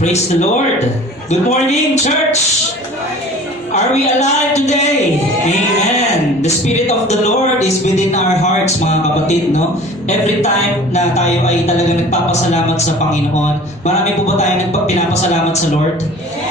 Praise the Lord. Good morning, church. Are we alive today? Amen. The Spirit of the Lord is within our hearts, mga kapatid, no? Every time na tayo ay talagang nagpapasalamat sa Panginoon, marami po ba tayo pinapasalamat sa Lord?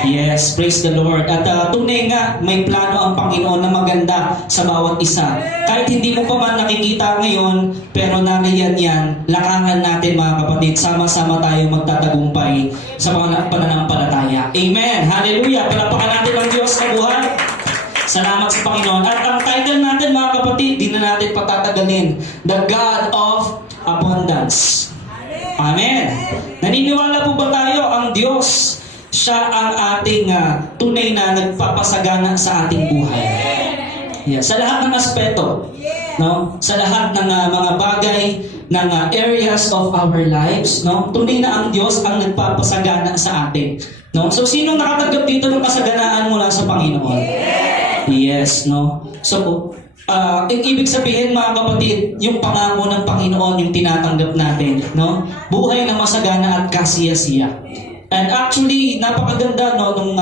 Yes, praise the Lord. At tunay nga, may plano ang Panginoon na maganda sa bawat isa. Kahit hindi mo pa man nakikita ngayon, pero nariyan yan, lakangan natin mga kapatid, sama-sama tayo magtatagumpay sa mga pananampalataya. Amen. Hallelujah. Palapakan natin ang Diyos na buhay. Salamat sa Panginoon. At ang title natin mga kapatid, di na natin patatagalin. The God of Abundance. Amen. Naniniwala po ba tayo ang Diyos, siya ang ating tunay na nagpapasagana sa ating buhay? Yeah. Sa lahat ng aspeto, no? Sa lahat ng mga bagay, ng areas of our lives, no? Tunay na ang Diyos ang nagpapasagana sa atin. No? So, sino nakatanggap dito ng kasaganaan mula sa Panginoon? Yes, no? So, ibig sabihin mga kapatid, yung pangako ng Panginoon yung tinatanggap natin, no? Buhay na masagana at kasiyasiya. And actually, napakaganda, no, nung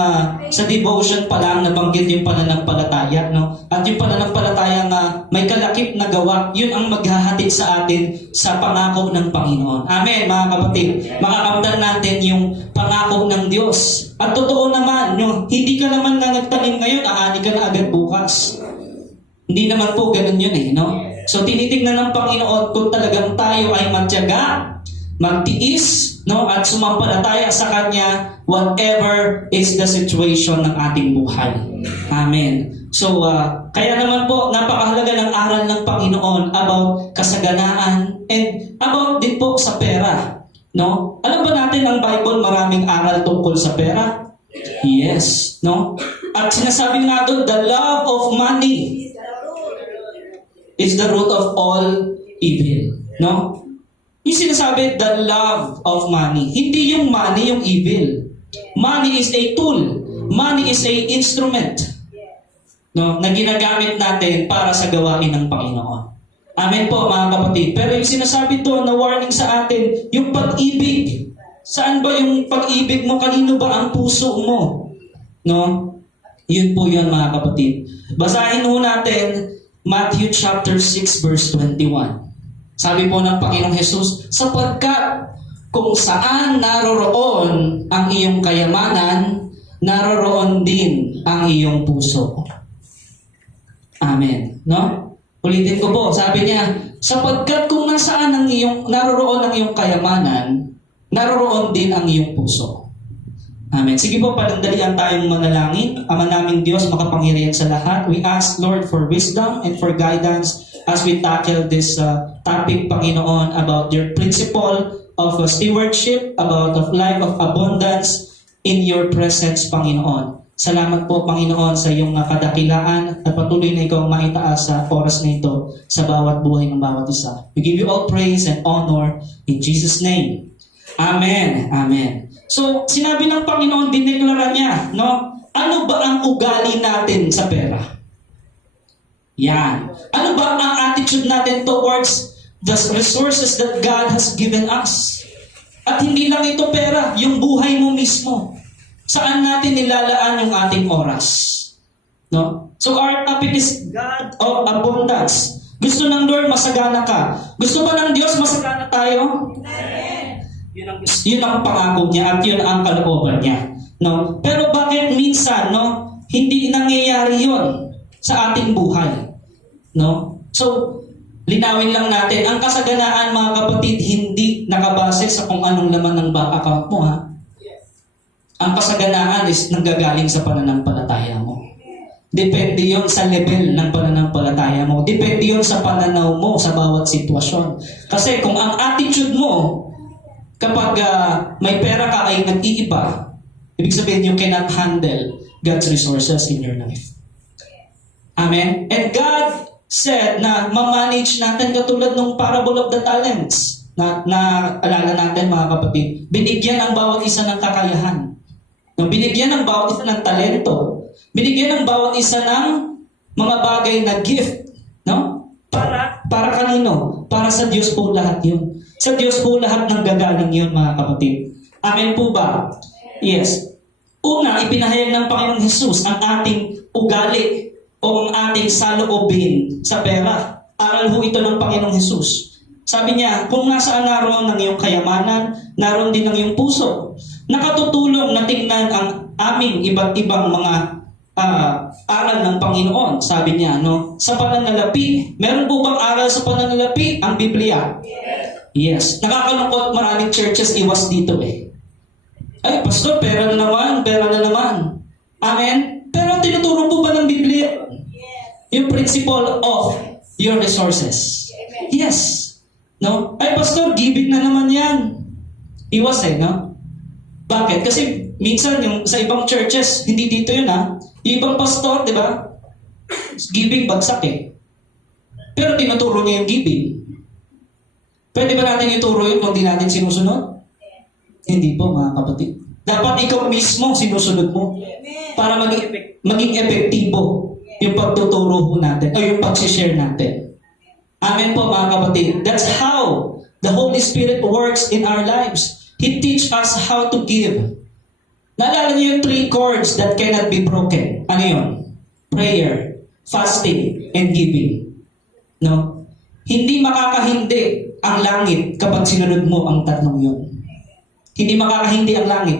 sa devotion pa lang nabanggit yung pananampalataya, no? At yung pananampalataya na may kalakip na gawa, yun ang maghahatid sa atin sa pangako ng Panginoon. Amen, mga kapatid. Makakamtan natin yung pangako ng Diyos. At totoo naman, no, hindi ka naman na nagtanim ngayon, aani ka na agad bukas. Hindi naman po ganun yun eh, no? So tinitingnan ng Panginoon kung talagang tayo ay matyaga, magtiis, no, at sumampalataya sa Kanya whatever is the situation ng ating buhay. Amen. So, kaya naman po, napakahalaga ng aral ng Panginoon about kasaganaan and about din po sa pera. No? Alam ba natin ang Bible maraming aral tungkol sa pera? Yes. No? At sinasabi nga doon, the love of money is the root of all evil. No? Yung sinasabi, the love of money. Hindi yung money yung evil. Money is a tool. Money is a instrument, no, na ginagamit natin para sa gawain ng Panginoon. Amen po mga kapatid. Pero yung sinasabi doon na warning sa atin, yung pag-ibig. Saan ba yung pag-ibig mo? Kanino ba ang puso mo? No? Yun po yun mga kapatid. Basahin ho natin Matthew chapter 6 verse 21. Sabi po ng Panginoong Jesus, sapagkat kung saan naroroon ang iyong kayamanan, naroroon din ang iyong puso. Amen. No? Ulitin ko po, sabi niya, sapagkat kung nasaan naroroon ang iyong kayamanan, naroroon din ang iyong puso. Amen. Sige po, panandalian tayong manalangin. Ama naming Diyos, makapangyarihan sa lahat. We ask, Lord, for wisdom and for guidance as we tackle this topic, Panginoon, about your principle of stewardship, about of life of abundance in your presence, Panginoon. Salamat po, Panginoon, sa iyong kadakilaan at patuloy na ikaw maitaas sa oras na ito sa bawat buhay ng bawat isa. We give you all praise and honor in Jesus' name. Amen. Amen. So, sinabi ng Panginoon, dineklara niya, no? Ano ba ang ugali natin sa pera? Yan. Ano ba ang attitude natin towards the resources that God has given us? At hindi lang ito pera, yung buhay mo mismo. Saan natin nilalaan yung ating oras? No? So our topic is God of Abundance. Gusto ng Lord masagana ka. Gusto ba ng Diyos masagana tayo? Yun ang pangako niya at yun ang kalooban niya. No? Pero bakit minsan, no, hindi nangyayari yun sa ating buhay? No? So, linawin lang natin, ang kasaganaan mga kapatid, hindi nakabase sa kung anong laman ng bank account mo, ha? Ang kasaganaan is nanggagaling sa pananampalataya mo. Depende yon sa level ng pananampalataya mo. Depende yon sa pananaw mo sa bawat sitwasyon. Kasi kung ang attitude mo, kapag may pera ka ay nag-iiba, ibig sabihin you cannot handle God's resources in your life. Amen? And God said na ma-manage natin katulad ng parable of the talents na alala natin mga kapatid. Binigyan ang bawat isa ng kakayahan. No, binigyan ng bawat isa ng talento. Binigyan ng bawat isa ng mga bagay na gift. No? Para kanino? Para sa Diyos po lahat yun. Sa Diyos po lahat ng gagaling yun mga kapatid. Amen po ba? Yes. Una, ipinahayag ng Panginoong Jesus ang ating ugali o ang ating saloobin sa pera. Aral ho ito ng Panginoong Jesus. Sabi niya, kung nasaan naroon ang iyong kayamanan, naroon din ang iyong puso. Nakatutulong na tingnan ang aming iba't ibang mga aral ng Panginoon. Sabi niya, no? Sa pananalapi, meron po bang aral sa pananalapi? Ang Biblia? Yes. Nakakalungkot, maraming churches iwas dito eh. Ay, pastor, pera na naman, pera na naman. Amen? Pero tinuturo po ba ng Biblia? Yung principle of your resources. Yes. No? Ay, pastor, giving na naman yan. Iwas eh, no? Bakit? Kasi minsan yung sa ibang churches, hindi dito yun ha. Yung ibang pastor, di ba? Giving bagsak eh. Pero tinuturo niya yung giving. Pwede ba natin ituro yun kung di natin sinusunod? Hindi po, mga kapatid. Dapat ikaw mismo sinusunod mo para maging epektibo yung pagtuturo natin o yung pag-share natin. Amen po, mga kapatid. That's how the Holy Spirit works in our lives. He teaches us how to give. Naalala niyo yung 3 chords that cannot be broken. Ano yun? Prayer, fasting, and giving. No? Hindi makakahindi ang langit kapag sinunod mo ang tatlong yun. Hindi makakahindi ang langit.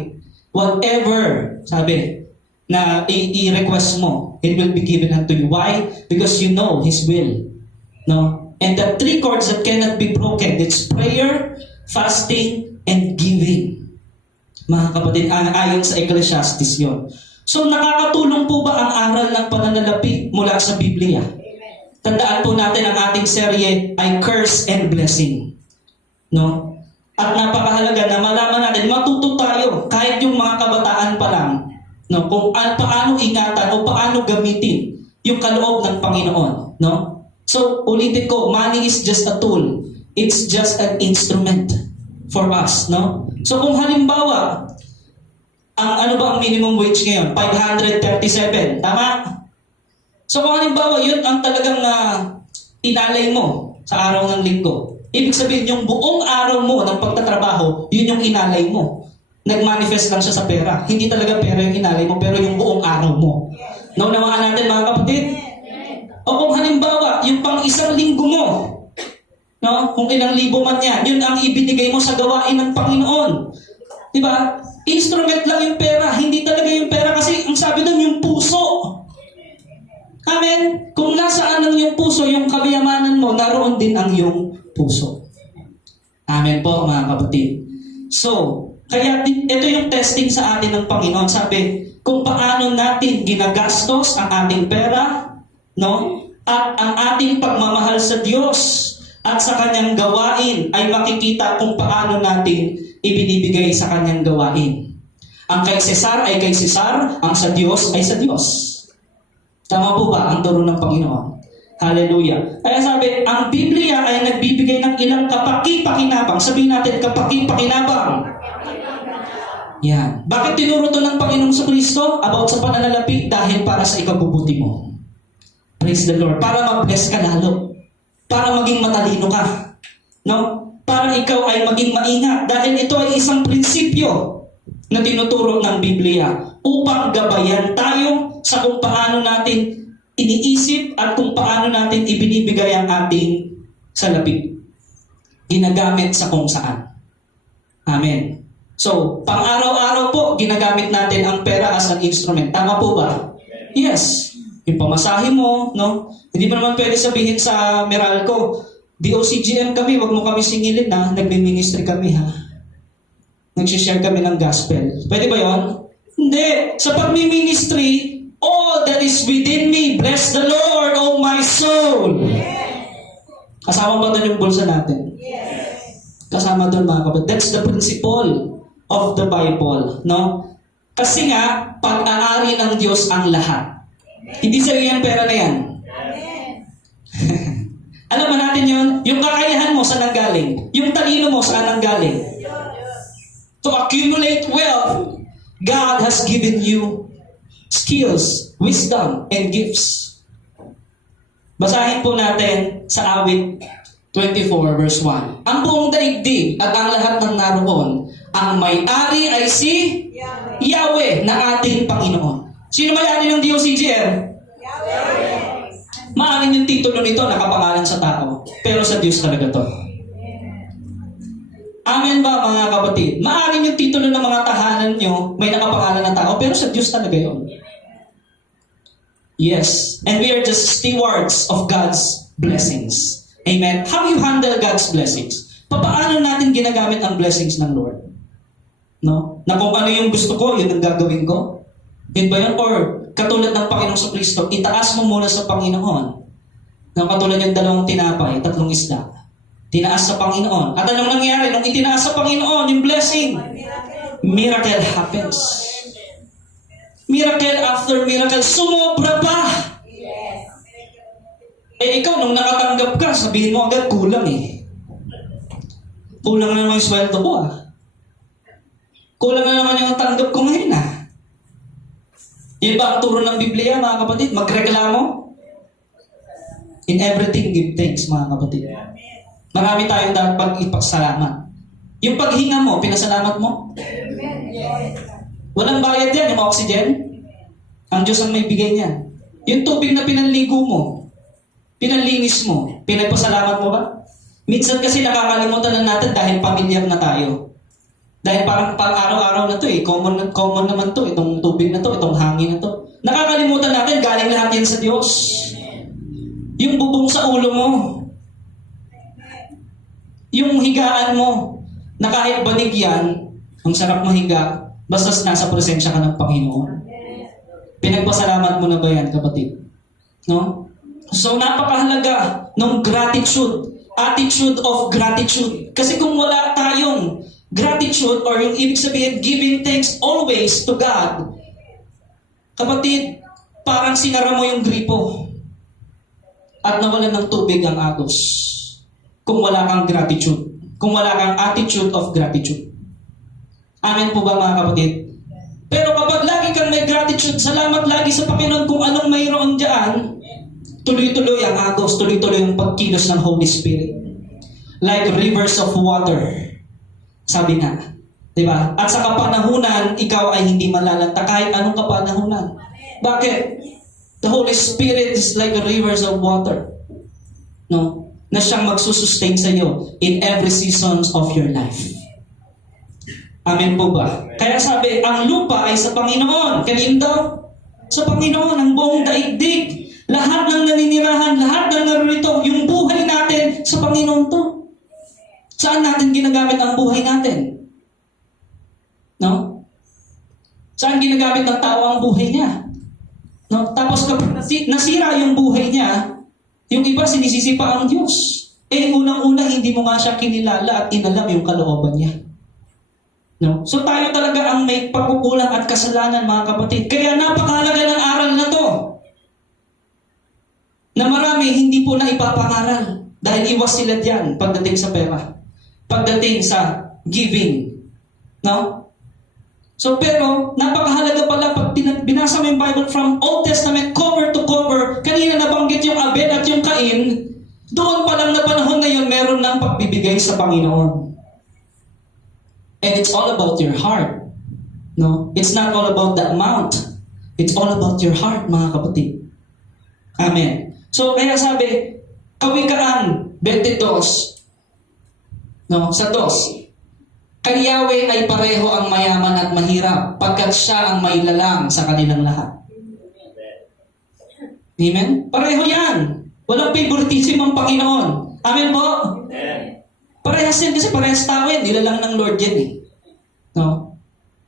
Whatever, sabi, na i-request mo, it will be given unto you. Why? Because you know His will. No? And the 3 chords that cannot be broken, it's prayer, fasting, and giving. Mga kapatid, ayon sa Ecclesiastes yon. So, nakakatulong po ba ang aral ng pananalapi mula sa Biblia? Tandaan po natin ang ating serye ay Curse and Blessing. No? At napakahalaga na malaman natin, matuto tayo kahit yung mga kabataan pa lang, no? Kung paano ingatan o paano gamitin yung kaloob ng Panginoon. No? So, ulitin ko, money is just a tool. It's just an instrument for us. No? So, kung halimbawa, ano ba ang minimum wage ngayon? 537. Tama? So, kung halimbawa, yun ang talagang inalay mo sa araw ng linggo. Ibig sabihin, yung buong araw mo ng pagtatrabaho, yun yung inalay mo. Nag-manifest lang siya sa pera. Hindi talaga pera yung inalay mo, pero yung buong araw mo. Naunawaan natin, mga kapatid? O kung halimbawa, yung pang isang linggo mo, no? Kung ilang libo man yan, yun ang ibinigay mo sa gawain ng Panginoon. Diba? Instrument lang yung pera, hindi talaga yung pera kasi ang sabi doon yung puso. Amen? Kung nasaan ang iyong puso, yung kayamanan mo, naroon din ang iyong puso. Amen po, mga kapatid. So, kaya ito yung testing sa atin ng Panginoon. Sabi, kung paano natin ginagastos ang ating pera, no? At ang ating pagmamahal sa Diyos at sa Kanyang gawain ay makikita kung paano natin ibinibigay sa Kanyang gawain. Ang kay Cesar ay kay Cesar, ang sa Diyos ay sa Diyos. Tama po ba ang turo ng Panginoon? Hallelujah. Kaya sabi, ang Biblia ay nagbibigay ng ilang kapaki-pakinabang. Sabihin natin, kapaki-pakinabang. Yan. Bakit tinuro to ng Panginoong Kristo about sa pananalapi? Dahil para sa ikabubuti mo. Praise the Lord. Para mag-bless ka lalo. Para maging matalino ka. No? Para ikaw ay maging maingat. Dahil ito ay isang prinsipyo na tinuturo ng Biblia upang gabayan tayo sa kung paano natin iniisip at kung paano natin ibinibigay ang ating salapi. Ginagamit sa kung saan. Amen. So, pang-araw-araw po, ginagamit natin ang pera as an instrument. Tama po ba? Yes. Yung pamasahe mo, no? Hindi mo naman pwede sabihin sa Meralco, DOCGM kami, wag mo kami singilin na, nagme-ministry kami ha. Nagsishare kami ng gospel. Pwede ba yon? Hindi. Sa pagmi-ministry, all that is within me, bless the Lord, oh my soul. Kasama ba doon yung bulsa natin? Kasama doon, mga kapatid. That's the principle of the Bible, no? Kasi nga, pag-aari ng Diyos ang lahat. Hindi sa'yo yan pera na yan. Alam mo natin yun? Yung kakayahan mo, saan nanggaling? Yung talino mo, saan nanggaling? To accumulate wealth, God has given you skills, wisdom, and gifts. Basahin po natin sa awit 24 verse 1. Ang buong daigdig at ang lahat ng naroon Ang may-ari ay si Yahweh na ating Panginoon. Sino may-ari ng DOCGM? Maaaring yung titulo nito nakapangalan sa tao, pero sa Diyos talaga to. Amen ba mga kapatid? Maaaring yung titulo ng mga tahanan nyo may nakapangalan na tao, pero sa Diyos talaga yun. Yes. And we are just stewards of God's blessings. Amen. How you handle God's blessings? Paano natin ginagamit ang blessings ng Lord? No? Na kung ano yung gusto ko, yun ang gagawin ko? Yun ba yun? Or katulad ng Panginoong Kristo, itaas mo muna sa Panginoon. No? Katulad yung 2 tinapay, 3 isda. Tinaas sa Panginoon. At anong nangyari? Nung itinaas sa Panginoon, yung blessing, miracle happens. Miracle after miracle, sumobra pa. Eh ikaw, nung nakatanggap ka, sabihin mo agad, kulang eh. Kulang na naman yung sweldo ko ah. Kulang na naman yung tanggap ko ngayon ah. Yun ba ang turo ng Biblia, mga kapatid? Magreklamo? In everything, give thanks, mga kapatid. Marami tayong dapat ipasalamat. Yung paghinga mo, pinasalamat mo? Walang bayad yan, yung oxygen. Ang Diyos ang may bigay niyan. Yung tubig na pinanligo mo, pinanlinis mo, pinagpasalamat mo ba? Minsan kasi nakakalimutan na natin dahil pamilyar na tayo. Dahil parang pang-araw-araw na to eh. Common naman to. Itong tubig na to, itong hangin na to. Nakakalimutan natin, galing lahat yan sa Diyos. Yung bubong sa ulo mo. Yung higaan mo. Na kahit banig yan, ang sarap mahiga, basta nasa presensya ka ng Panginoon. Pinagpasalamat mo na ba yan, kapatid? No? So, napakahalaga ng gratitude. Attitude of gratitude. Kasi kung wala tayong gratitude or yung ibig sabihin, giving thanks always to God, kapatid, parang sinara mo yung gripo at nawalan ng tubig ang agos. Kung wala kang gratitude. Kung wala kang attitude of gratitude. Amen po ba mga kapatid? Pero kapag lagi kang may gratitude, salamat lagi sa Panginoon kung anong mayroon dyan, tuloy-tuloy ang agos, tuloy-tuloy ang pagkilos ng Holy Spirit. Like rivers of water. Sabi nga. Diba? At sa kapanahunan, ikaw ay hindi malalanta kahit anong kapanahunan. Bakit? The Holy Spirit is like rivers of water. No? Na siyang magsusustain sa iyo in every seasons of your life. Amen po ba? Kaya sabi, ang lupa ay sa Panginoon. Kanino daw? Sa Panginoon, ang buong daigdig. Lahat ng naninirahan, lahat ng narito, yung buhay natin sa Panginoon to. Saan natin ginagamit ang buhay natin? No? Saan ginagamit ng tao ang buhay niya? No? Tapos kapag nasira yung buhay niya, yung iba sinisisi pa ang Diyos. Eh, unang-una, hindi mo nga siya kinilala at inalam yung kalooban niya. No? So tayo talaga ang may pagkukulang at kasalanan, mga kapatid. Kaya napakahalaga ng aral na to. Na marami hindi po na ipapangaral. Dahil iwas sila diyan pagdating sa pera. Pagdating sa giving. No? So pero, napakahalaga pala pag binasa mo yung Bible from Old Testament cover to cover, kanina nabanggit yung Abel at yung Cain, doon pa lang na panahon na yun, meron ng pagbibigay sa Panginoon. And it's all about your heart. No? It's not all about the amount. It's all about your heart, mga kapatid. Amen. So, kaya sabi, Kawikaan 22, no, sa 2. Kay Yahweh ay pareho ang mayaman at mahirap, pagkat siya ang may lalang sa kanilang lahat. Amen? Pareho yan. Walang favoritism ang Panginoon. Amen po? Parehas yan kasi parehas tao yan. Nilalang ng Lord yan eh. No?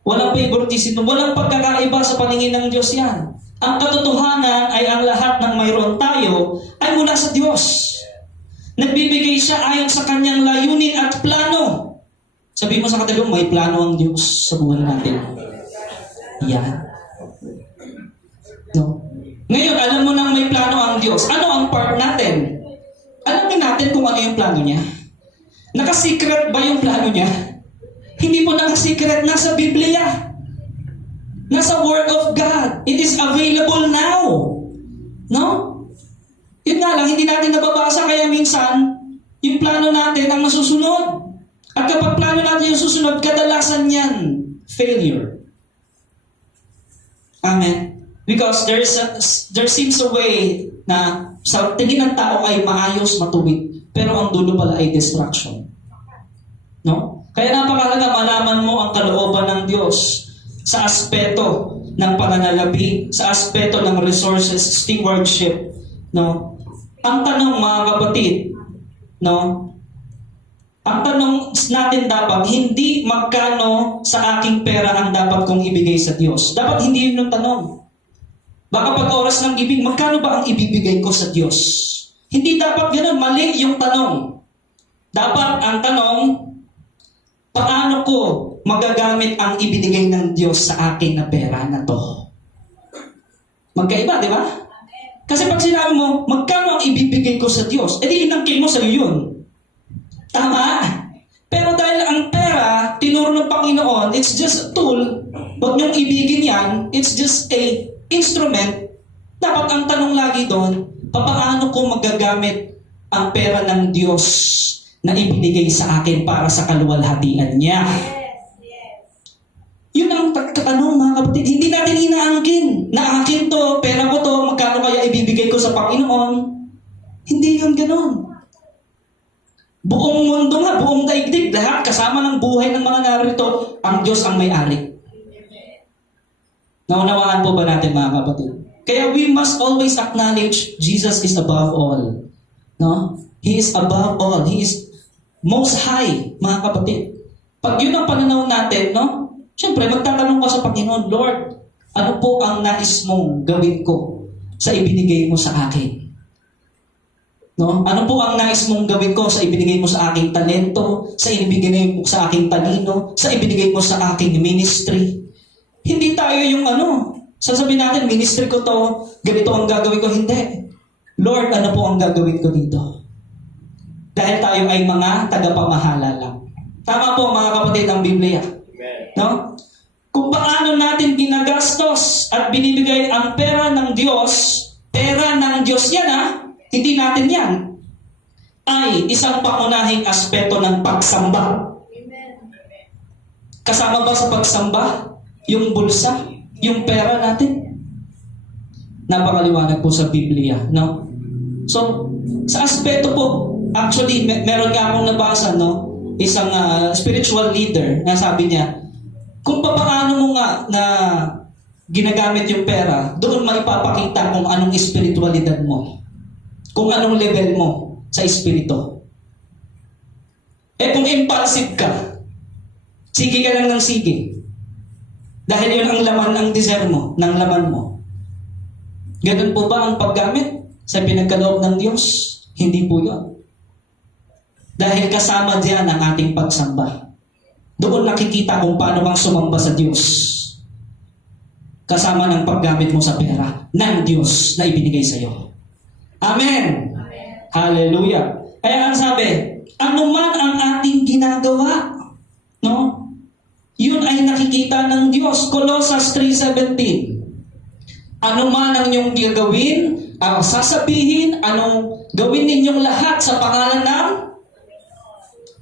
Walang favoritism. Walang pagkakaiba sa paningin ng Diyos yan. Ang katotohanan ay ang lahat ng mayroon tayo ay mula sa Diyos. Nagbibigay siya ayon sa kanyang layunin at plano. Sabi mo sa katabi mo, may plano ang Diyos sa buhay natin. Yan. No? Ngayon, alam mo nang may plano ang Diyos. Ano ang part natin? Alamin natin kung ano yung plano niya. Naka-secret ba yung plano niya? Hindi po naka-secret. Nasa Biblia. Nasa Word of God. It is available now. No? Yun nga lang, hindi natin nababasa kaya minsan, yung plano natin ang masusunod. At kapag plano natin yung susunod, kadalasan yan, failure. Amen. Because there seems a way na sa tingin ng tao ay maayos, matuwid. Pero ang dulo pala ay distraction. No? Kaya napakalaga malaman mo ang kalooban ng Diyos sa aspeto ng pananalapi, sa aspeto ng resources, stewardship. No? Ang tanong mga kapatid, no? Ang tanong natin dapat, hindi magkano sa aking pera ang dapat kong ibigay sa Diyos. Dapat hindi yun yung tanong. Baka pag oras ng giving, magkano ba ang ibibigay ko sa Diyos? Hindi dapat ganun, mali yung tanong. Dapat ang tanong, paano ko magagamit ang ibinigay ng Diyos sa akin na pera na to? Magkaiba, di ba? Kasi pag sinabi mo, magkano ang ibibigay ko sa Diyos? Edi inangkin mo sa iyo yun. Tama. Pero dahil ang pera, tinuro ng Panginoon, it's just a tool. Huwag niyong ibigin yan. It's just a instrument. Dapat ang tanong lagi doon, paano ko magagamit ang pera ng Diyos na ibinigay sa akin para sa kaluwalhatian niya? Yun ang tanong mga kapatid. Hindi natin inaangkin. Na akin to, pera ko to, magkano kaya ibibigay ko sa Panginoon? Hindi yun ganun. Buong mundo nga, buong daigdig, lahat kasama ng buhay ng mga narito, ang Diyos ang may-ari. Naunawaan po ba natin mga kapatid? Kaya we must always acknowledge Jesus is above all. No? He is above all. He is most high, mga kapatid. Pag yun ang pananaw natin, no? Siyempre, magtatanong ka sa Panginoon, Lord, ano po ang nais mong gawin ko sa ibinigay mo sa akin? No? Ano po ang nais mong gawin ko sa ibinigay mo sa aking talento, sa ibinigay mo sa aking talino, sa ibinigay mo sa aking ministry? Hindi tayo yung sasabihin natin, ministry ko to, ganito ang gagawin ko. Hindi. Lord, ano po ang gagawin ko dito? Dahil tayo ay mga tagapamahala lang. Tama po mga kapatid ang Biblia. No? Kung paano natin ginagastos at binibigay ang pera ng Diyos yan hindi natin yan, ay isang pangunahing aspeto ng pagsamba. Kasama ba sa pagsamba yung bulsa, yung pera natin? Napakaliwanag po sa Biblia, no? So, sa aspeto po, actually, meron nga akong nabasa, no? Isang spiritual leader na sabi niya, kung paano mo nga na ginagamit yung pera, doon maipapakita kung anong espiritualidad mo. Kung anong level mo sa espiritu. Kung impulsive ka, sige ka lang ng sige. Dahil yun ang laman, ang desire mo, ng laman mo. Ganun po ba ang paggamit sa pinagkaloob ng Diyos? Hindi po yun. Dahil kasama diyan ang ating pagsamba. Doon nakikita kung paano kang sumamba sa Diyos. Kasama ng paggamit mo sa pera ng Diyos na ibinigay sa iyo. Amen! Hallelujah! Kaya ang sabi, ano man ang ating ginagawa, no? Yun ay nakikita ng Diyos. Colossus 3:17. Ano man ang inyong gagawin, sasabihin, anong gawin ninyong lahat sa pangalan ng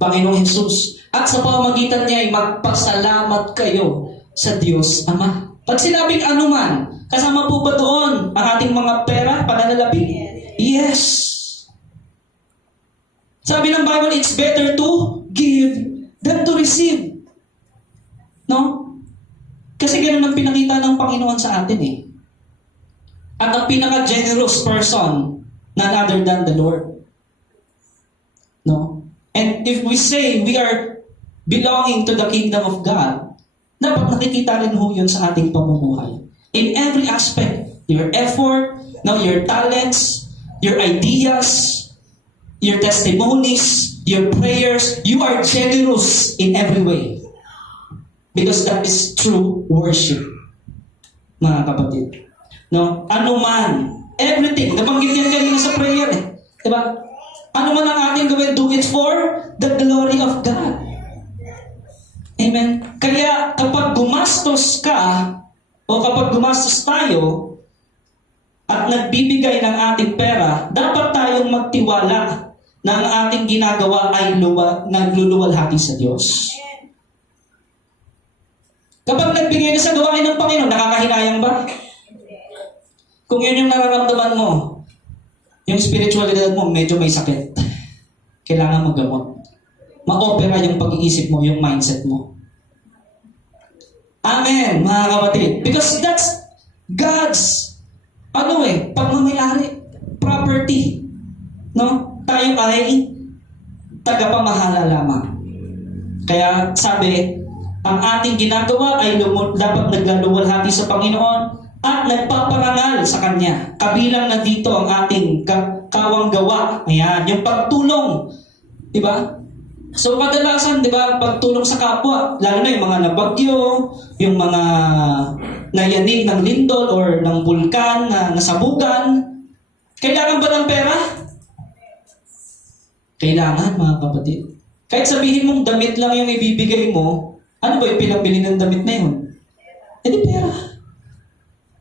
Panginoong Hesus. At sa pamamagitan niya ay magpasalamat kayo sa Diyos Ama. Pag sinabing anuman, kasama po ba doon ang ating mga pera, pananalapi? Yes. Sabi ng Bible, it's better to give than to receive. No? Kasi ganun ang pinakita ng Panginoon sa atin eh. At ang pinaka-generous person, none other than the Lord. No? And if we say we are belonging to the kingdom of God, dapat nakikita rin ho yun sa ating pamumuhay. In every aspect, your effort, your talents, your ideas, your testimonies, your prayers, you are generous in every way. Because that is true worship, mga kapatid. No? Ano man, everything, nabanggit yan kanina sa prayer eh. Diba? Ano man ang ating gawin, do it for the glory of God. Amen? Kaya kapag gumastos ka, o kapag gumastos tayo, at nagbibigay ng ating pera, dapat tayong magtiwala na ang ating ginagawa ay nagluluwalhati sa Diyos? Kapag nagbigay ka sa gawain ng Panginoon, nakakahinayang ba? Kung yun yung nararamdaman mo, yung spiritualidad mo medyo may sakit, kailangan magamot. Ma-opera yung pag-iisip mo, yung mindset mo. Amen, mga kapatid. Because that's God's, pagmamayari, property. No? Tayo ay tagapamahala lamang. Kaya sabi, ang ating ginagawa ay dapat naglaluwalhati sa Panginoon at nagpaparangal sa Kanya. Kabilang na dito ang ating kawang gawa. Ayan, yung pagtulong. Diba? So kadalasan, diba, pagtulong sa kapwa, lalo na yung mga nabagyo, yung mga nayanig ng lindol or ng bulkan na nasabugan, kailangan ba ng pera? Kailangan, mga kapatid. Kahit sabihin mong damit lang yung ibibigay mo, ano ba yung pinambili ng damit na yun? Eh di pera.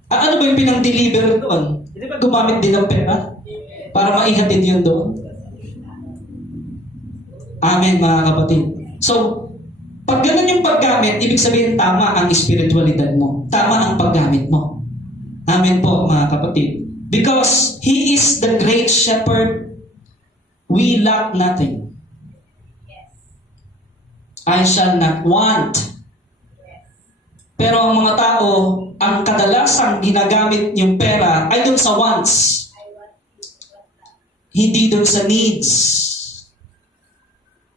Ano ba yung pinang-deliver doon? Hindi ba gumamit din ng pera? Para maihatid yun doon? Amen, mga kapatid. So, pag ganun yung paggamit, ibig sabihin tama ang spiritualidad mo. Tama ang paggamit mo. Amen po, mga kapatid. Because He is the great shepherd, we lack nothing. I shall not want. Pero ang mga tao, ang kadalasang ginagamit yung pera ay dun sa wants. Hindi dun sa needs.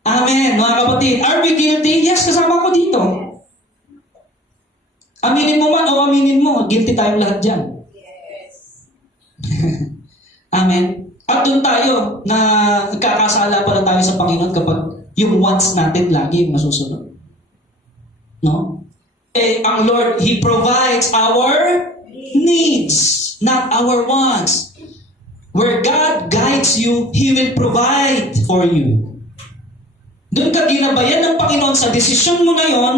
Amen, mga kapatid. Are we guilty? Yes, kasama ko dito. Aminin mo man o aminin mo, guilty tayong lahat dyan. Yes. Amen. At doon tayo na nagkakasala pala tayo sa Panginoon kapag yung wants natin lagi yung nasusunod. No? Eh, ang Lord, He provides our needs, not our wants. Where God guides you, He will provide for you. Doon ka ginabayan ng Panginoon sa desisyon mo na yon,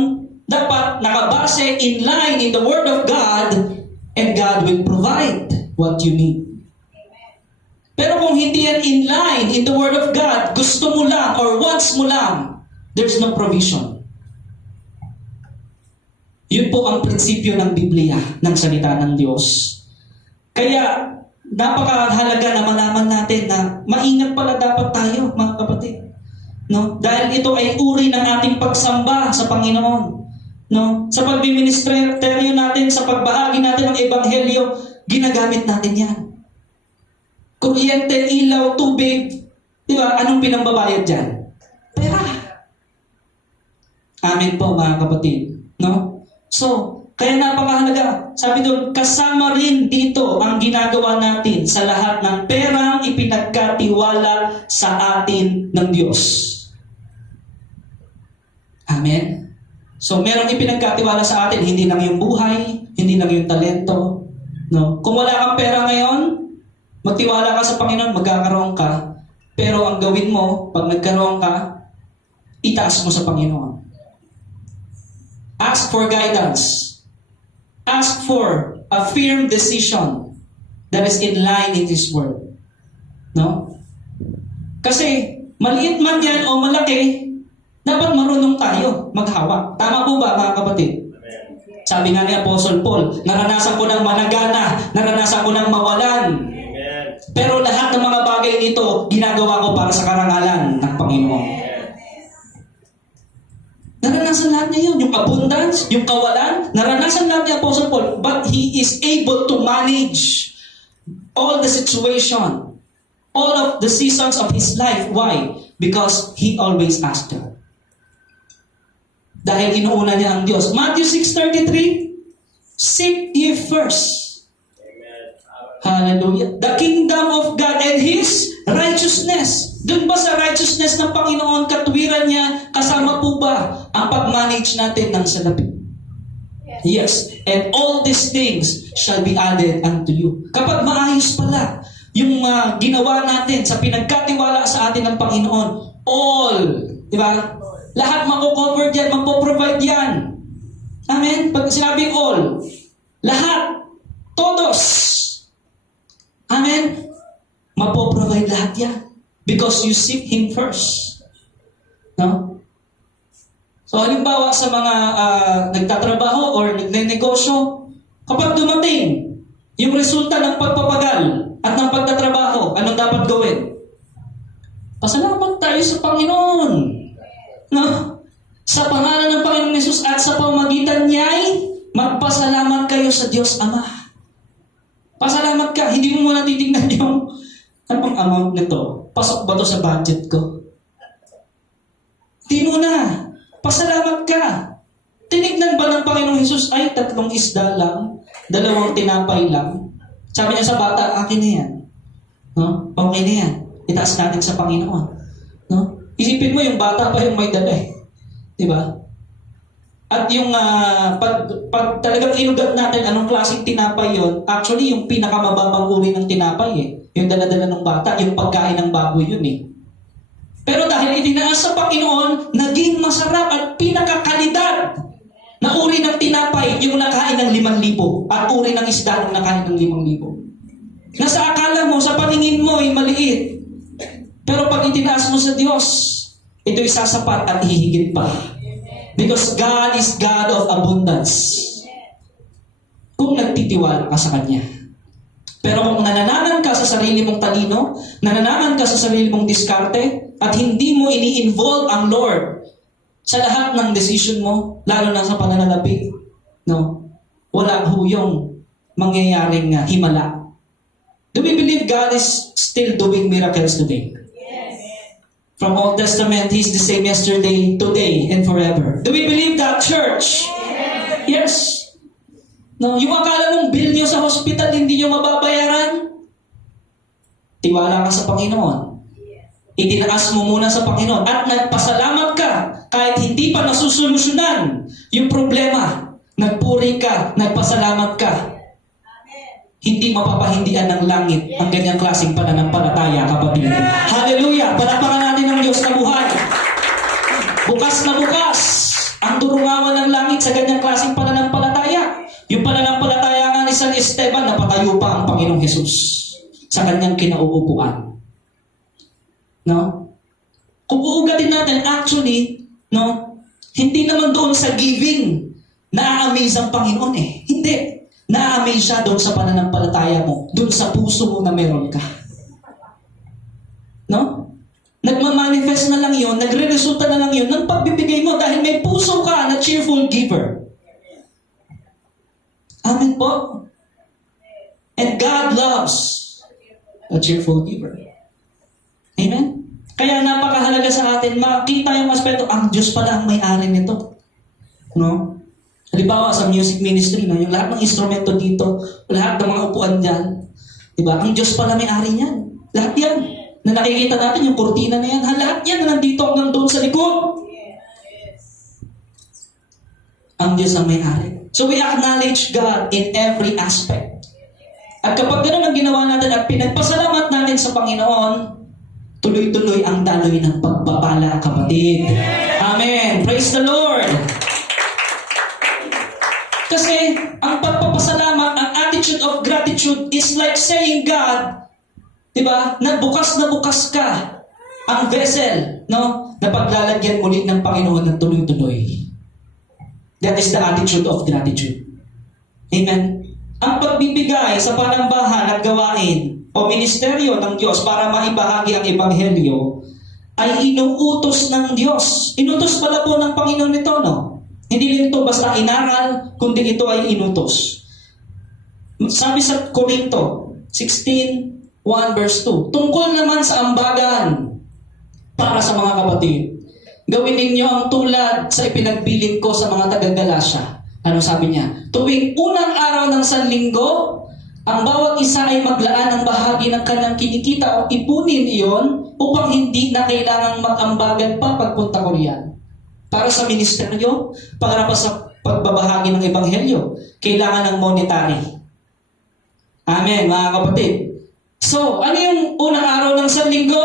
dapat nakabase in line in the Word of God, and God will provide what you need. Pero kung hindi yan in line in the Word of God, gusto mo lang or wants mo lang, there's no provision. Yun po ang prinsipyo ng Biblia, ng salita ng Diyos. Kaya, napakahalaga na malaman natin na maingat pala dapat tayo, mga kapatid. No? Dahil ito ay uri ng ating pagsamba sa Panginoon. No? Sa pagbiministeryo natin, sa pagbahagi natin ng Ebanghelyo, ginagamit natin yan. Kuryente, ilaw, tubig, di ba? Anong pinambabayad dyan? Pera. Amen po, mga kapatid. No? So, kaya napakahalaga. Sabi doon, kasama rin dito ang ginagawa natin sa lahat ng perang ipinagkatiwala sa atin ng Diyos. Amen? So, merong ipinagkatiwala sa atin, hindi lang yung buhay, hindi lang yung talento. No? Kung wala kang pera ngayon, magtiwala ka sa Panginoon, magkakaroon ka. Pero ang gawin mo, pag nagkaroon ka, itaas mo sa Panginoon. Ask for guidance. Ask for a firm decision that is in line in His Word. No? Kasi, maliit man yan o malaki, dapat marunong tayo maghawak. Tama po ba, mga kapatid? Amen. Sabi nga ni Apostle Paul, naranasan ko ng managana, naranasan ko ng mawalan. Amen. Pero lahat ng mga bagay nito, ginagawa ko para sa karangalan ng Panginoon. Naranasan lahat niya yun. Yung abundance, yung kawalan, naranasan lahat ni Apostle Paul. But he is able to manage all the situation, all of the seasons of his life. Why? Because he always asked God. Dahil inuuna niya ang Diyos. Matthew 6:33, seek ye first. Amen. Hallelujah. The kingdom of God and His righteousness. Doon ba sa righteousness ng Panginoon, katwiran niya, kasama po ba ang pag-manage natin ng salapi? Yes. And all these things shall be added unto you. Kapag maayos pala yung ginawa natin sa pinagkatiwala sa atin ng Panginoon, all, di ba? Lahat mako-cover yan, magpo-provide yan. Amen? Pag sinabing all, lahat, todos. Amen? Mapo-provide lahat yan. Because you seek Him first. No? So, halimbawa sa mga nagtatrabaho or nagnenegosyo, kapag dumating yung resulta ng pagpapagal at ng pagtatrabaho, anong dapat gawin? Pasalamat tayo sa Panginoon. No? Sa pangalan ng Panginoong Hesus at sa pamamagitan niya'y magpasalamat kayo sa Diyos Ama. Pasalamat ka. Hindi mo muna titignan yung anong amount nito. Pasok ba to sa budget ko? Hindi muna. Pasalamat ka. Tinignan ba ng Panginoong Hesus, ay 3 isda lang, 2 tinapay lang. Sabi niya sa bata, akin na yan. No? Okay na yan. Itaas natin sa Panginoon. No? Isipin mo yung bata pa yung may dala eh. Diba? At yung pag talagang inugat natin anong klaseng tinapay yon, actually yung pinakamababang uri ng tinapay eh. Yung dala-dala ng bata, yung pagkain ng baboy yun eh. Pero dahil itinaas sa Panginoon, naging masarap at pinakakalidad na uri ng tinapay yung nakain ng 5,000 at uri ng isda yung nakain ng 5,000. Nasa akala mo, sa paningin mo ay maliit. Pero pag itinaas mo sa Diyos, ito'y sasapat at hihigit pa. Because God is God of abundance. Kung nagtitiwala ka sa Kanya. Pero kung nanananan ka sa sarili mong talino, nanananan ka sa sarili mong diskarte, at hindi mo ini-involve ang Lord sa lahat ng decision mo, lalo na sa pananalapi, no? Wala ho yung mangyayaring himala. Do we believe God is still doing miracles today? From Old Testament, He's the same yesterday, today, and forever. Do we believe that, church? Yes. No, yung akala mong bill nyo sa hospital, hindi nyo mababayaran? Tiwala ka sa Panginoon. Itinaas mo muna sa Panginoon at nagpasalamat ka kahit hindi pa nasusolusyonan yung problema. Nagpuri ka, nagpasalamat ka. Hindi mapapahindian ng langit ang ganyang klaseng pananampalataya, kapatid. Hallelujah! Palapakan natin ang Diyos na buhay. Bukas na bukas ang durungawan ng langit sa ganyang klaseng pananampalataya. Yung pananampalataya nga ni San Esteban, napatayo pa ang Panginoong Hesus sa kanyang kinauupuan. No? Kung uugatin natin, actually, no, hindi naman doon sa giving na-amaze ang Panginoon eh. Hindi. Na-amaze siya doon sa pananampalataya mo, doon sa puso mo na meron ka. No? Nagmamanifest na lang yun, nagre-resulta na lang yun ng pagbibigay mo dahil may puso ka na cheerful giver. Amen po? And God loves a cheerful giver. Amen? Kaya napakahalaga sa atin, makita yung aspeto, ang Diyos pala ang may-ari nito. No? Halimbawa sa music ministry, no? Yung lahat ng instrumento dito, lahat ng mga upuan dyan, diba? Ang Diyos pala may-ari niyan. Lahat yan. Na nakikita natin, yung kurtina na yan, lahat yan na nandito hanggang doon sa likod. Ang Diyos ang may-ari. So we acknowledge God in every aspect. At kapag gano'n ang ginawa natin at pinagpasalamat natin sa Panginoon, tuloy-tuloy ang daloy ng pagpapala, kapatid. Amen. Praise the Lord. Kasi ang pagpapasalamat, ang attitude of gratitude is like saying, God, diba, na bukas ka ang vessel, no, na paglalagyan muli ng Panginoon ng tuloy-tuloy. That is the attitude of gratitude. Amen. Ang pagbibigay sa panambahan at gawain o ministeryo ng Diyos para maibahagi ang Ebanghelyo ay inuutos ng Diyos. Inutos pala po ng Panginoon ito, no? Hindi lang ito basta inaral, kundi ito ay inutos. Sabi sa Korinto 16:1 verse 2, tungkol naman sa ambagan para sa mga kapatid, gawin ninyo ang tulad sa ipinagbilin ko sa mga taga-Galasya. Ano sabi niya? Tuwing unang araw ng Sanlinggo, ang bawat isa ay maglaan ng bahagi ng kanyang kinikita o ipunin iyon upang hindi na kailangang mag-ambagan pa pagpunta ko riyan. Para sa ministeryo, para pa sa pagbabahagi ng Ebanghelyo, kailangan ng monetary. Amen, mga kapatid. So, ano yung unang araw ng Sanlinggo?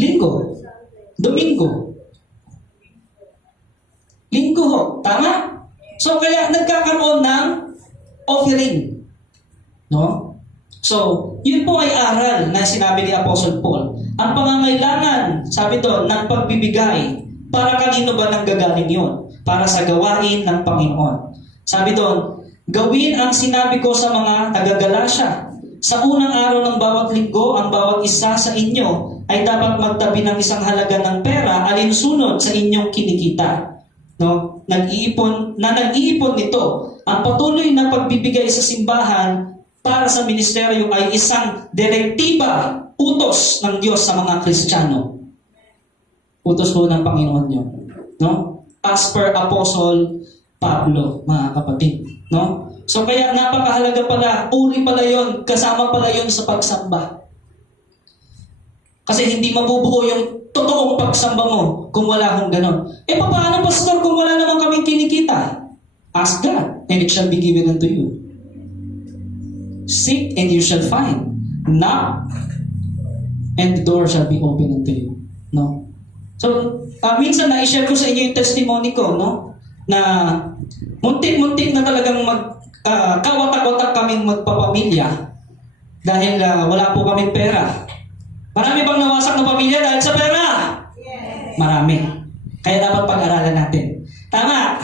Linggo. Domingo. Linggo ho. Tama? So, kaya nagkakaroon ng offering. No? So, yun po ay aral na sinabi ni Apostle Paul. Ang pangangailangan, sabi doon, ng pagbibigay, para kanino ba nanggagaling yun? Para sa gawain ng Panginoon. Sabi doon, gawin ang sinabi ko sa mga taga-Galasya. Sa unang araw ng bawat linggo, ang bawat isa sa inyo ay dapat magtabi ng isang halaga ng pera alinsunod sa inyong kinikita. No? Nag-iipon nito. Ang patuloy na pagbibigay sa simbahan para sa ministeryo ay isang direktiba, utos ng Diyos sa mga Kristiyano. Utos po ng Panginoon yun. No? As per Apostle Pablo, mga kapatid. No? So kaya napakahalaga pala, uri pala yun, kasama pala yun sa pagsamba. Kasi hindi mabubuo yung totoong pagsamba mo kung wala kang ganon. Paano, pastor, kung wala naman kaming kinikita? Ask God, and it shall be given unto you. Seek, and you shall find. Knock, and the door shall be open unto you. No? So, minsan na-share ko sa inyo yung testimony ko, no? Na muntik-muntik na talagang kawatak-watak kaming magpapamilya dahil wala po kaming pera. Marami bang nawasak na pamilya dahil sa pera? Yes. Marami. Kaya dapat pag-aralan natin. Tama.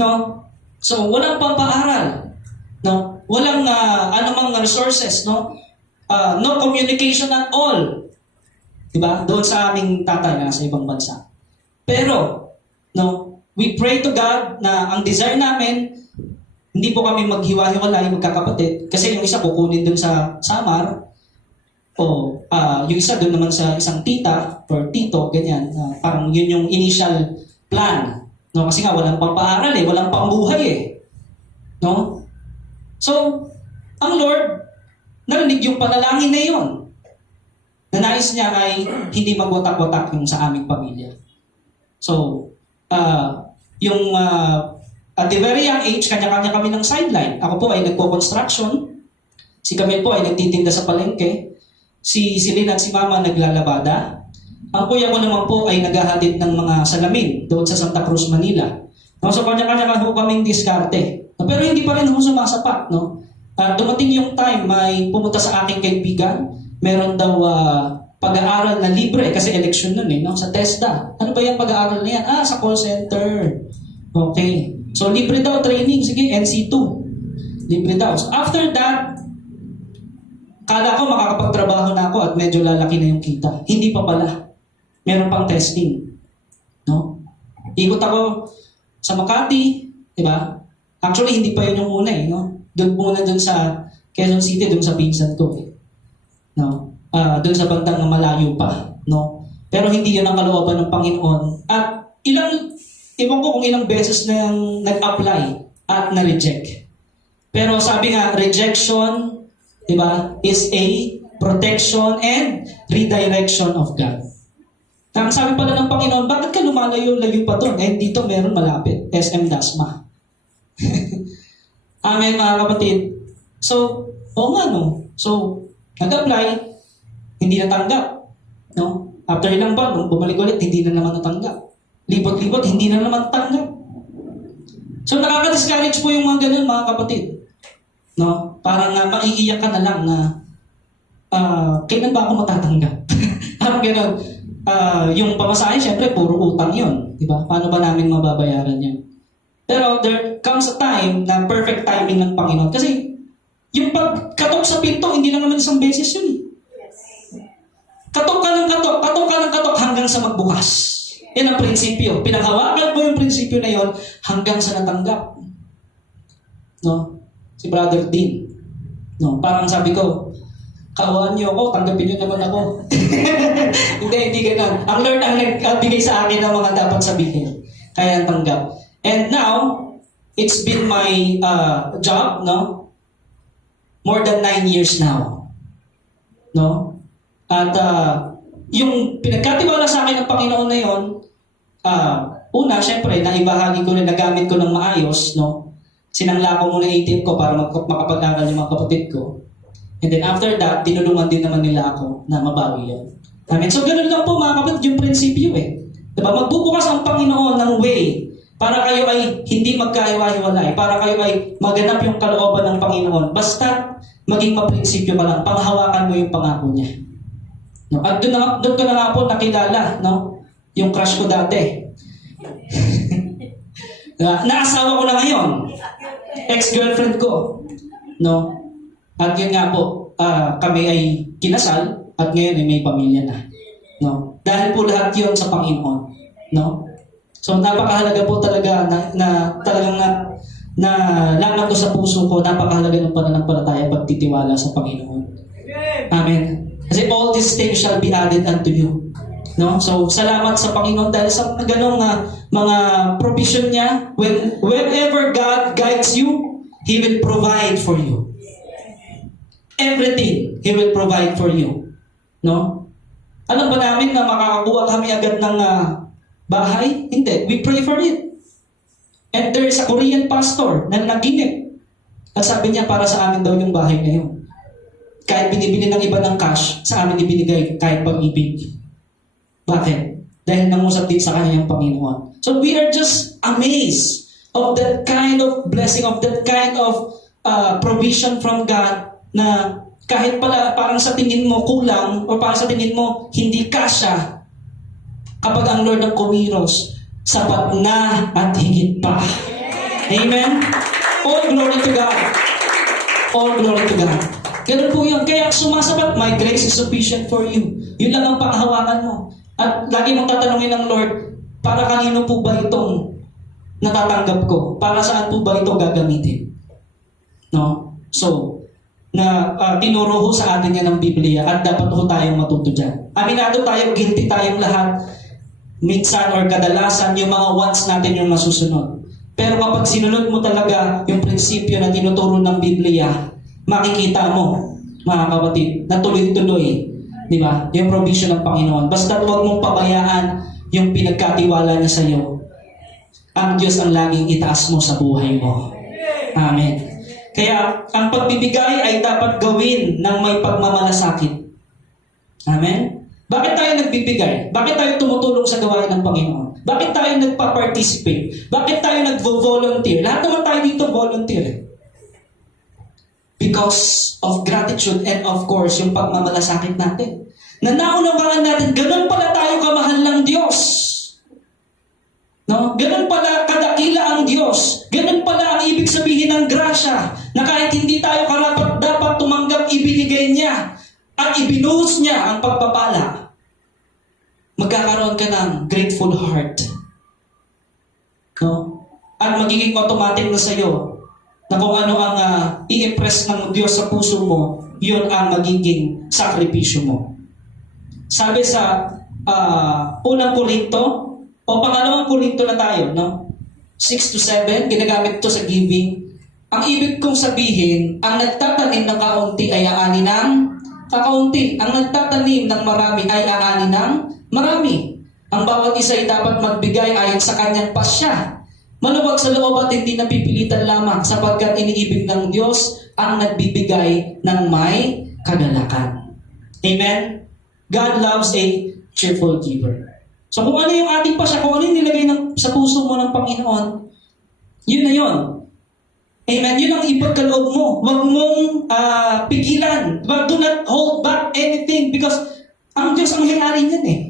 No? So, walang pampaaral. No? Walang anumang resources, no? No communication at all. Diba? Doon sa aming tatay na sa ibang bansa. Pero, no, we pray to God na ang desire namin, hindi po kami maghiwa-hiwalay, magkakapatid. Kasi yung isa kukunin doon sa Samar, o yung isa doon naman sa isang tita or tito, ganyan. Parang yun yung initial plan. No? Kasi nga, walang pampaaral walang pambuhay No? So, ang Lord, narinig yung panalangin na yun. Na nais niya ay hindi magwatak-watak yung sa aming pamilya. So, yung at the very young age, kanya-kanya kami ng sideline. Ako po ay nagpo-construction. Si Camille po ay nagtitinda sa palengke. Si Lynn at si Mama naglalabada. Ang kuya ko naman po ay naghahatid ng mga salamin doon sa Santa Cruz, Manila. No, so, kanya-kanya po kaming diskarte. No, pero hindi pa rin sumasapat. No? Dumating yung time, may pumunta sa aking kaibigan. Meron daw pag-aaral na libre kasi election nun no? Sa TESDA. Ano ba yung pag-aaral na yan? Sa call center. Okay. So, libre daw training. Sige, NC2. Libre daw. So, after that, kala ko makakapagtrabaho na ako at medyo lalaki na yung kita. Hindi pa pala. Meron pang testing. No? Ikot ako sa Makati. Diba? Actually, hindi pa yun yung una no? Doon muna doon sa Quezon City, doon sa pinsan ko No? Doon sa bandang na malayo pa. No? Pero hindi yun ang kalooban ng Panginoon. At iwan ko kung ilang beses na nag-apply at na-reject. Pero sabi nga, rejection, diba, is a protection and redirection of God. Ang sabi pala ng Panginoon, bakit ka lumalayo-layo pa doon? Dito meron malapit, SM Dasma. Amen, mga kapatid. So, no. So, nag-apply, hindi natanggap. No? After ilang buwan, nung bumalik ulit, hindi na naman natanggap. Libot-libot, hindi na naman tanggap. So, nakaka-discourage po yung mga ganun, mga kapatid. No? Parang maiiyak ka na lang na kailan ba ako matatanggap? Parang ganun. Yung pamasahe, syempre, puro utang yun. Diba? Paano ba namin mababayaran yan? Pero there comes a time na perfect timing ng Panginoon. Kasi yung pagkatok sa pinto, hindi lang naman isang beses yun. Katok ka ng katok hanggang sa magbukas. Yan ang prinsipyo. Pinanghawakan mo yung prinsipyo na yon hanggang sa natanggap. No? Si Brother Dean. No? Parang sabi ko, kaawaan niyo ako, tanggapin niyo naman ako. hindi ganun. Ang Lord ang nagbigay sa akin ng mga dapat sabihin. Kaya tanggap. And now, it's been my job, no? More than 9 years now. No? At yung pinagkatiwala sa akin ng Panginoon na yon, una, syempre, naibahagi ko rin, nagamit ko ng maayos, no? Sinangla ko muna ATM ko para makapag-aral yung mga kapatid ko. And then after that, tinulungan din naman nila ako na mabawi yun. Amen. So, ganun lang po mga kapatid, yung prinsipyo Diba? Magbubukas ang Panginoon ng way para kayo ay hindi magkahiwa-hiwalay, para kayo ay maganap yung kalooban ng Panginoon. Basta maging maprinsipyo ka lang, panghawakan mo yung pangako niya. No? At doon ko na nga po nakilala, no? Yung crush ko dati. Naasawa ko na ngayon. Ex-girlfriend ko. No? At yun nga po, kami ay kinasal at ngayon ay may pamilya na. No? Dahil po lahat yun sa Panginoon. No? So napakahalaga po talaga na talagang na laman ko sa puso ko, napakahalaga ng pananampalataya pagtitiwala sa Panginoon. Amen. Kasi all these things shall be added unto you. No? So salamat sa Panginoon dahil sa ganong mga provision niya. Wherever God guides you, He will provide for you. Everything He will provide for you. No? Alam ba namin na makakakuha kami agad ng bahay? Hindi. We pray for it. And there is a Korean pastor na naginip. At sabi niya, para sa amin daw yung bahay na yun. Kahit binibili ng iba ng cash, sa amin ibinigay kahit pag-ibig. Bakit? Dahil nangusap din sa kanya yung Panginoon. So we are just amazed of that kind of blessing, of that kind of provision from God na kahit pala parang sa tingin mo kulang o parang sa tingin mo hindi kasya, kapag ang Lord ang kumiros, sapat na at higit pa. Amen? All glory to God. All glory to God. Ganun po yun. Kaya sumasapat, my grace is sufficient for you. Yun lang ang panghawakan mo. At lagi mong tatanungin ng Lord, para kanino po ba itong natatanggap ko? Para saan po ba ito gagamitin? No? So, tinuro ho sa atin yan ng Biblia at dapat ho tayong matuto dyan. Aminado tayo, guilty tayong lahat. Minsan or kadalasan, yung mga wants natin yung masusunod. Pero kapag sinunod mo talaga yung prinsipyo na tinuturo ng Biblia, makikita mo, mga kapatid, na tuloy-tuloy, di ba? Yung provision ng Panginoon. Basta huwag mong pabayaan yung pinagkatiwala niya sa iyo. Ang Diyos ang laging itaas mo sa buhay mo. Amen. Kaya, ang pagbibigay ay dapat gawin ng may pagmamalasakit. Amen? Bakit tayo nagbibigay? Bakit tayo tumutulong sa gawain ng Panginoon? Bakit tayo nagpa-participate? Bakit tayo nag-volunteer? Lahat naman tayo dito volunteer. Because of gratitude and of course, yung pagmamalasakit natin. Na naunawaan natin, ganun pala tayo kamahal ng Diyos. No? Ganun pala kadakila ang Diyos. Ganun pala ang ibig sabihin ng grasya. Na kahit hindi tayo karapat dapat tumanggap, ibinigay niya. At ibinuhos niya ang pagpapala. Magkakaroon ka ng grateful heart. No? At magiging automatic na sa'yo na kung ano ang i-impress ng Diyos sa puso mo, yun ang magiging sakripisyo mo. Sabi sa unang Korinto, o pangalawang Korinto na tayo, no? 6-7, ginagamit ito sa giving. Ang ibig kong sabihin, ang nagtatanim ng kaunti ay aani ng kakaunti. Ang nagtatanim ng marami ay aani ng marami. Ang bawat isa ay dapat magbigay ayon sa kanyang pasya. Maluwag sa loob at hindi napipilitan lamang sapagkat iniibig ng Diyos ang nagbibigay ng may kagalakan. Amen? God loves a cheerful giver. So kung ano yung ating pasya, kung ano yung nilagay sa puso mo ng Panginoon, yun na yun. Amen? Yun ang ipagkaloob mo. Huwag mong pigilan. But do not hold back anything because ang Diyos ang may-ari niyan eh.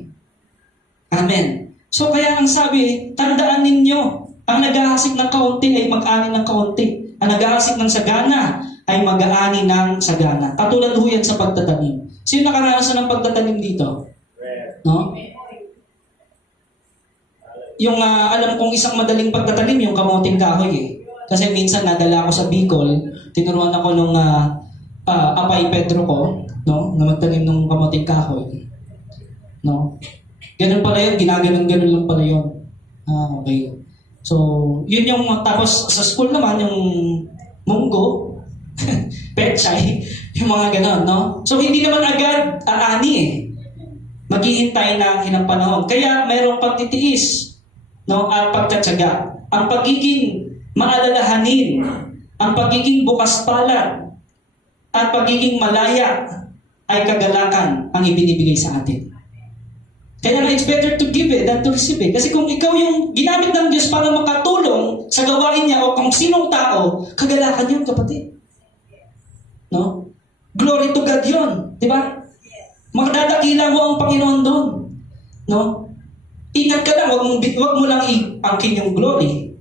Amen. So kaya ang sabi, tandaan ninyo, ang naghahasik ng kaunti ay mag-ani ng kaunti. Ang naghahasik ng sagana ay mag-aani ng sagana. Katulad ho yan sa pagtatanim. Sino nakaranasan ng pagtatanim dito? No? Yung alam kong isang madaling pagtatanim, yung kamoting kahoy eh. Kasi minsan nadala ako sa Bicol, tinuruan ako nung apay Pedro ko, no? Na magtanim ng kamoting kahoy. No? Ganun pala yun, ginaganon-ganon lang pala yun. Okay. So, yun yung, tapos sa school naman, yung munggo, pechay, yung mga ganon, no? So, hindi naman agad aani eh. Maghihintay na ilang panahon. Kaya, mayroong pagtitiis, no? At pagtatsaga. Ang pagiging maalalahanin, ang pagiging bukas palad, at pagiging malaya, ay kagalakan ang ibinibigay sa atin. Kaya nga, it's better to give it than to receive it. Kasi kung ikaw yung ginamit ng Diyos para makatulong sa gawain niya o kung sinong tao, kagalakan yun, kapatid. No? Glory to God yun. Di ba? Magdadakila mo ang Panginoon doon. No? Ingat ka lang, wag mo lang iangkin yung glory.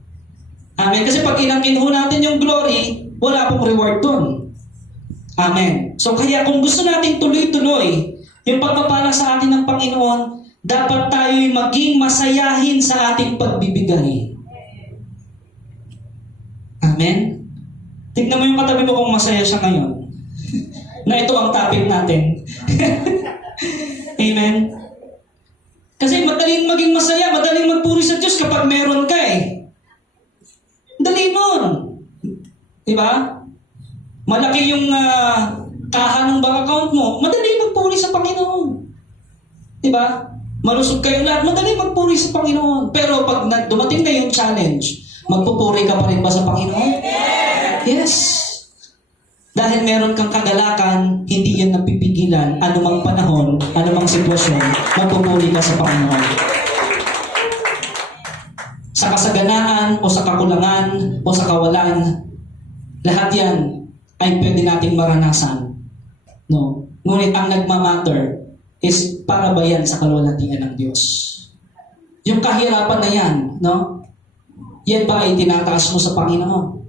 Amen. Kasi pag inangkin ho natin yung glory, wala pong reward doon. Amen. So kaya kung gusto natin tuloy-tuloy yung pagpapala sa atin ng Panginoon, dapat tayo'y maging masayahin sa ating pagbibigay. Amen. Tignan mo yung katabi mo kung masaya siya ngayon. Na ito ang topic natin. Amen. Kasi madaling maging masaya, madaling magpuri sa Diyos kapag meron ka eh. Dali nun. Diba? Malaki yung kaha ng bank account mo, madali magpuri sa Panginoon. Diba? Malusog kayong lahat, madali magpuri sa Panginoon. Pero pag dumating na yung challenge, magpupuri ka pa rin ba sa Panginoon? Yes. Dahil meron kang kagalakan, hindi yan napipigilan. Anumang panahon, anumang sitwasyon, magpupuri ka sa Panginoon. Sa kasaganaan, o sa kakulangan, o sa kawalan, lahat yan ay pwede nating maranasan. No? Ngunit ang nagmamatter is para ba yan sa kalwalhatian ng Diyos? Yung kahirapan na yan, no? Yan ba ay tinataas mo sa Panginoon?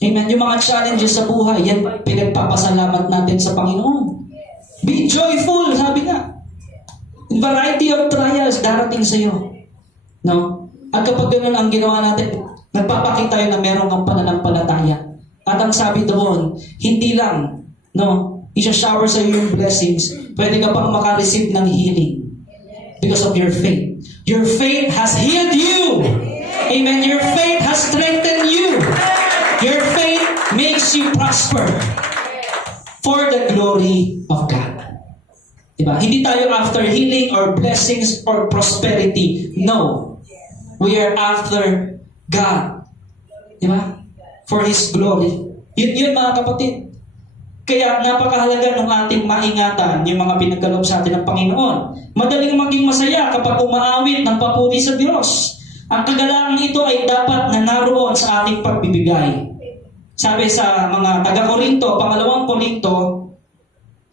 Amen. Yung mga challenges sa buhay, yan pinagpapasalamat natin sa Panginoon. Be joyful, sabi nga. Variety of trials darating sa iyo. No? At kapag ganun ang ginawa natin, nagpapakita tayo na meron kang pananampalataya. At ang sabi doon, hindi lang, no, isa-shower sa iyo yung blessings, pwede ka pang makareceive ng healing because of your faith. Your faith has healed you. Amen. Your faith has strengthened you. Your faith makes you prosper for the glory of God. Diba? Hindi tayo after healing or blessings or prosperity. No. We are after God. Diba? For His glory. Yun mga kapatid. Kaya napakahalaga ng ating maingatan yung mga pinagkaloob sa atin ng Panginoon. Madaling maging masaya kapag umaawit ng papuri sa Diyos. Ang kagalakan ito ay dapat na naroon sa ating pagbibigay. Sabi sa mga taga-Korinto, pangalawang Korinto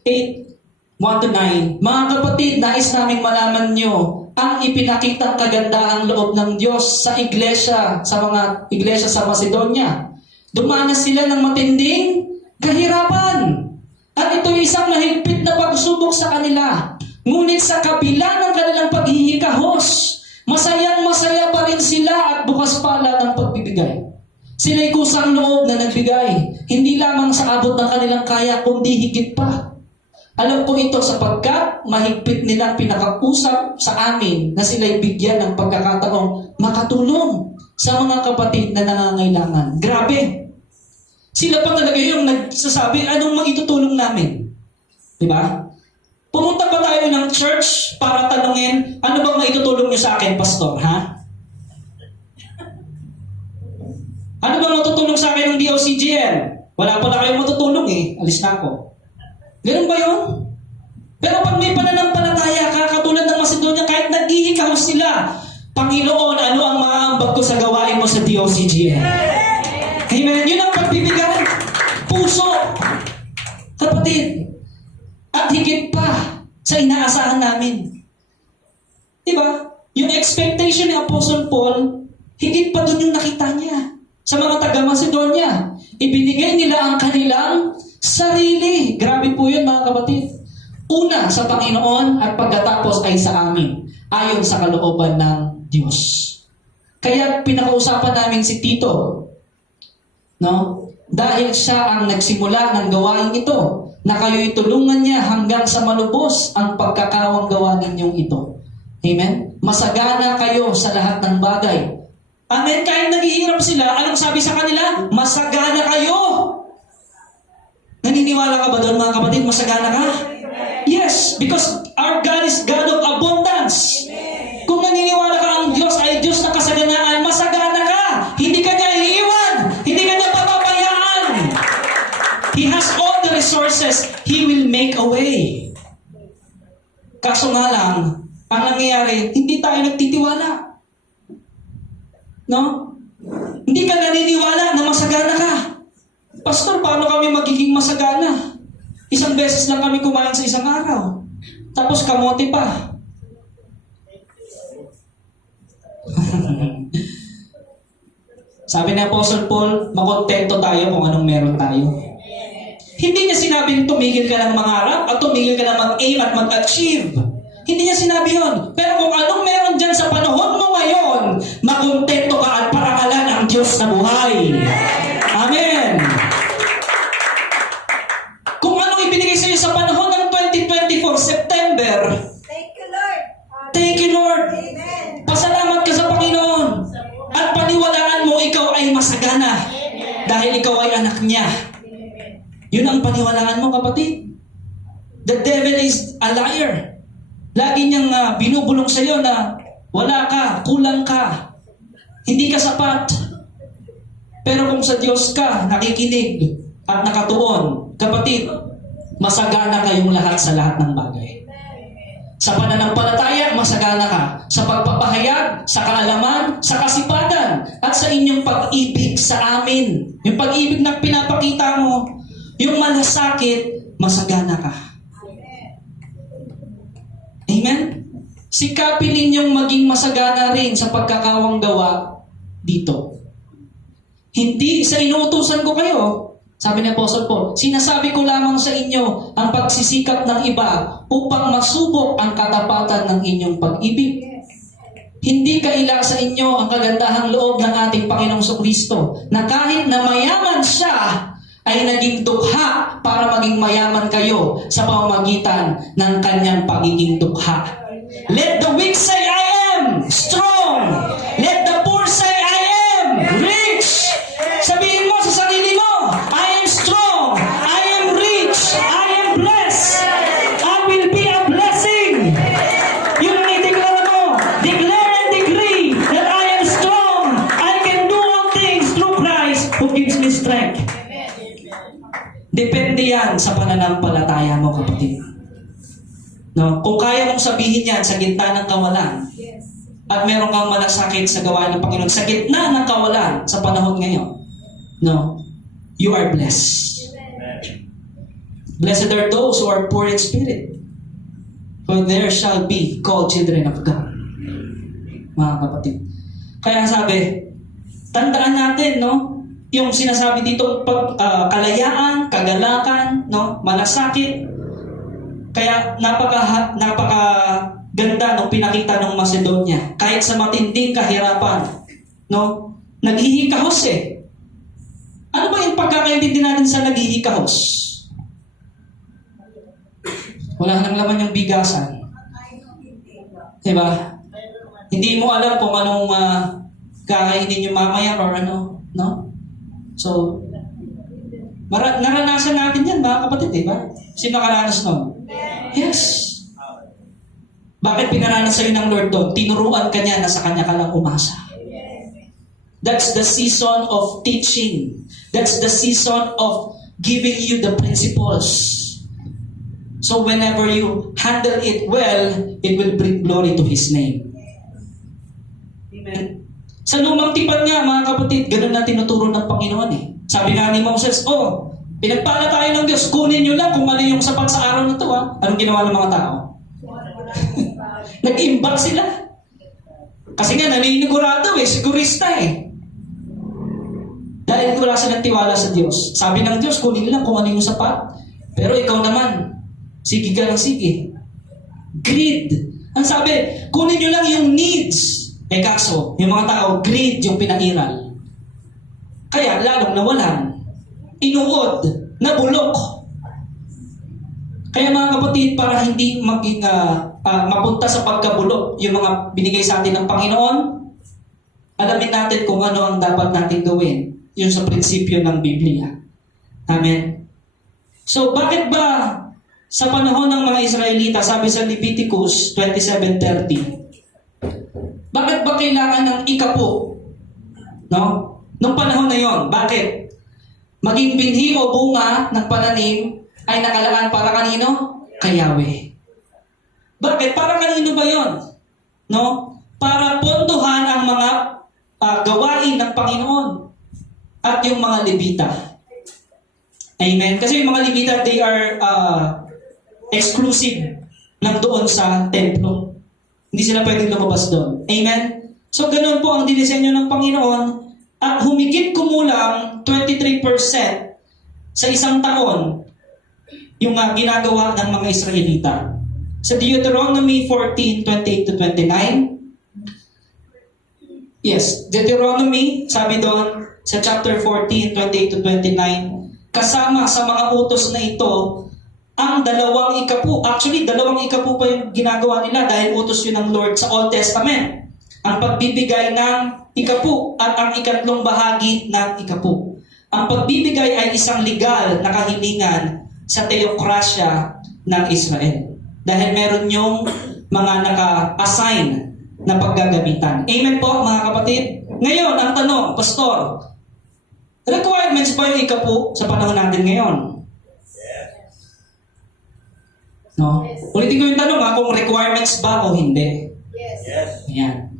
8:1-9, mga kapatid, nais naming malaman nyo ang ipinakitang kagandahang loob ng Diyos sa iglesia, sa mga iglesia sa Macedonia. Dumanas sila ng matinding kahirapan. At ito isang mahigpit na pagsubok sa kanila. Ngunit sa kabila ng kanilang paghihikahos, masayang-masaya pa rin sila at bukas pala ng pagbibigay. Sila'y kusang loob na nagbigay. Hindi lamang sa abot ng kanilang kaya, kundi higit pa. Alam ko ito sapagkat mahigpit nilang pinakausap sa amin na sila'y bigyan ng pagkakataong makatulong sa mga kapatid na nangangailangan. Grabe! Sila pa talaga yung nagsasabi, anong maitutulong namin? Diba? Pumunta pa tayo ng church para tanungin, ano bang maitutulong nyo sa akin, pastor, ha? Ano bang matutulong sa akin ng DOCGN? Wala pala kayong matutulong eh. Alis na ako. Ganun ba yun? Pero pag may pananampalataya ka, katulad ng Macedonia, kahit naghihikahos sila, Panginoon, ano ang maaambag ko sa gawain mo sa DOCGN? Amen. Yun ang pagbibigay. Puso. Kapatid. At higit pa sa inaasahan namin. Diba? Yung expectation ni Apostle Paul, higit pa dun yung nakita niya. Sa mga taga-Macedonia, ibinigay nila ang kanilang sarili. Grabe po yun mga kapatid. Una sa Panginoon at pagkatapos ay sa amin. Ayon sa kalooban ng Diyos. Kaya pinakausapan namin si Tito. No? Dahil siya ang nagsimula ng gawain ito, na kayo'y tulungan niya hanggang sa malubos ang pagkakawang gawa ninyong ito. Amen? Masagana kayo sa lahat ng bagay. Amen? Kahit naghihirap sila, anong sabi sa kanila? Masagana kayo! Naniniwala ka ba doon mga kapatid? Masagana ka? Yes, because our God is God of abundance. Kung naniniwala ka ang Diyos ay Diyos ng kasaganaan, masagana ka! Hindi ka niya iiwan! Hindi ka niya papabayaan! He has all the resources. He will make a way. Kaso nga lang, ang nangyayari, hindi tayo nagtitiwala. No? Hindi ka naniniwala na masagana ka. Pastor, paano kami magiging masagana? Isang beses lang kami kumain sa isang araw. Tapos kamote pa. Sabi ni Apostle Paul, makontento tayo kung anong meron tayo. Hindi niya sinabing tumigil ka ng mangarap at tumigil ka ng mag-aim at mag-achieve. Hindi niya sinabi yun. Pero kung anong meron dyan sa panahon mo ngayon, makontento ka at parangalan ang Diyos na buhay. Amen. Kung anong ibinigay sa iyo sa panahon ng 2024, September, Thank you, Lord. thank you, Lord. Amen. Pasalamat ka sa Panginoon. At paniwalaan mo ikaw ay masagana dahil ikaw ay anak niya. Yun ang paniwalaan mo, kapatid. The devil is a liar. Lagi niyang binubulong sa iyo na wala ka, kulang ka, hindi ka sapat. Pero kung sa Diyos ka nakikinig at nakatuon, kapatid, masagana kayong lahat sa lahat ng bagay. Sa pananampalataya, masagana ka. Sa pagpapahayag, sa kaalaman, sa kasipagan, at sa inyong pag-ibig sa amin. Yung pag-ibig na pinapakita mo, yung malasakit, masagana ka. Amen? Sikapin ninyong maging masagana rin sa pagkakawang gawa dito. Hindi sa inuutusan ko kayo, sabi ni Apostle Paul, sinasabi ko lamang sa inyo ang pagsisikap ng iba upang masubok ang katapatan ng inyong pag-ibig. Hindi kaila sa inyo ang kagandahang loob ng ating Panginoong Kristo na kahit na mayaman siya, ay naging dukha para maging mayaman kayo sa pamamagitan ng kanyang pagiging dukha. Let the weak say, I am strong. Let the poor say, I am rich. Sabihin mo sa sarili mo, I am strong, I am rich, I am blessed, I will be a blessing. Yung i-declare mo, declare and decree that I am strong, I can do all things through Christ who gives me strength. Depende yan sa pananampalataya mo, kapatid. No? Kung kaya mong sabihin yan sa gitna ng kawalan, at meron kang malasakit sa gawain ng Panginoon, sa gitna ng kawalan sa panahon ngayon, no, you are blessed. Blessed are those who are poor in spirit, for there shall be called children of God. Mga kapatid. Kaya sabi, tandaan natin, no, yung sinasabi dito, kalayaan, kagalakan, no, malasakit. Kaya napaka-ganda nung pinakita ng Macedonia. Kahit sa matinding kahirapan, no, naghihikahos eh. Ano ba yung pagkakaintindi natin sa naghihikahos? Wala nang laman yung bigasan. Diba? Hindi mo alam kung anong kakainin yung mamaya or ano, no? So, naranasan natin yan, mga kapatid, diba? Sino nakaranas nun? Yes. Bakit pinaranas sa'yo ng Lord doon? Tinuruan ka niya na sa kanya ka lang umasa. That's the season of teaching. That's the season of giving you the principles. So whenever you handle it well, it will bring glory to His name. Amen. Sa lumang tipan nga, mga kapatid, ganun na tinuturo ng Panginoon eh. Sabi nga ni Moses, pinagpala tayo ng Diyos, kunin nyo lang kung ano yung sapat sa araw na ito. Anong ginawa ng mga tao? Nag-imbak sila. Kasi nga, naninigurado sigurista eh. Dahil wala silang tiwala sa Diyos. Sabi ng Diyos, kunin lang kung ano yung sapat. Pero ikaw naman, sige ka ng sige. Greed. Ang sabi, kunin nyo lang yung needs. Kaso, yung mga tao, greed yung pinairal. Kaya, lalong nawalan. Inuod, nabulok. Kaya mga kapatid, para hindi maging mapunta sa pagkabulok yung mga binigay sa atin ng Panginoon, alamin natin kung ano ang dapat natin gawin. Yun sa prinsipyo ng Biblia. Amen. So, bakit ba sa panahon ng mga Israelita, sabi sa Leviticus 27:30, bakit ba kailangan ng ikapo? No? Nung panahon na yon, bakit? Maging binhi o bunga ng pananim ay nakalaan para kanino? Kay Yahweh. Bakit? Para kanino ba yon? No? Para pondohan ang mga gawain ng Panginoon at yung mga Levita. Amen? Kasi yung mga Levita, they are exclusive. ng doon sa templo. Hindi sila pwedeng lumabas doon. Amen? So, ganun po ang dinisenyo ng Panginoon. At humigit kumulang 23% sa isang taon yung ginagawa ng mga Israelita. Sa Deuteronomy 14:28-29, yes, Deuteronomy, sabi doon, sa chapter 14:28-29, kasama sa mga utos na ito, ang 2 ikapu. Actually, 2 ikapu pa yung ginagawa nila dahil utos yun ng Lord sa Old Testament. Ang pagbibigay ng ikapu at ang 3 bahagi ng ikapu. Ang pagbibigay ay isang legal na kahilingan sa teokrasya ng Israel. Dahil meron yung mga naka-assign na paggagamitan. Amen po, mga kapatid? Ngayon, ang tanong, Pastor, requirements ba yung ikapu sa panahon natin ngayon? No? Ulitin ko yung tanong kung requirements ba o hindi. Yes. Yes. Ayan.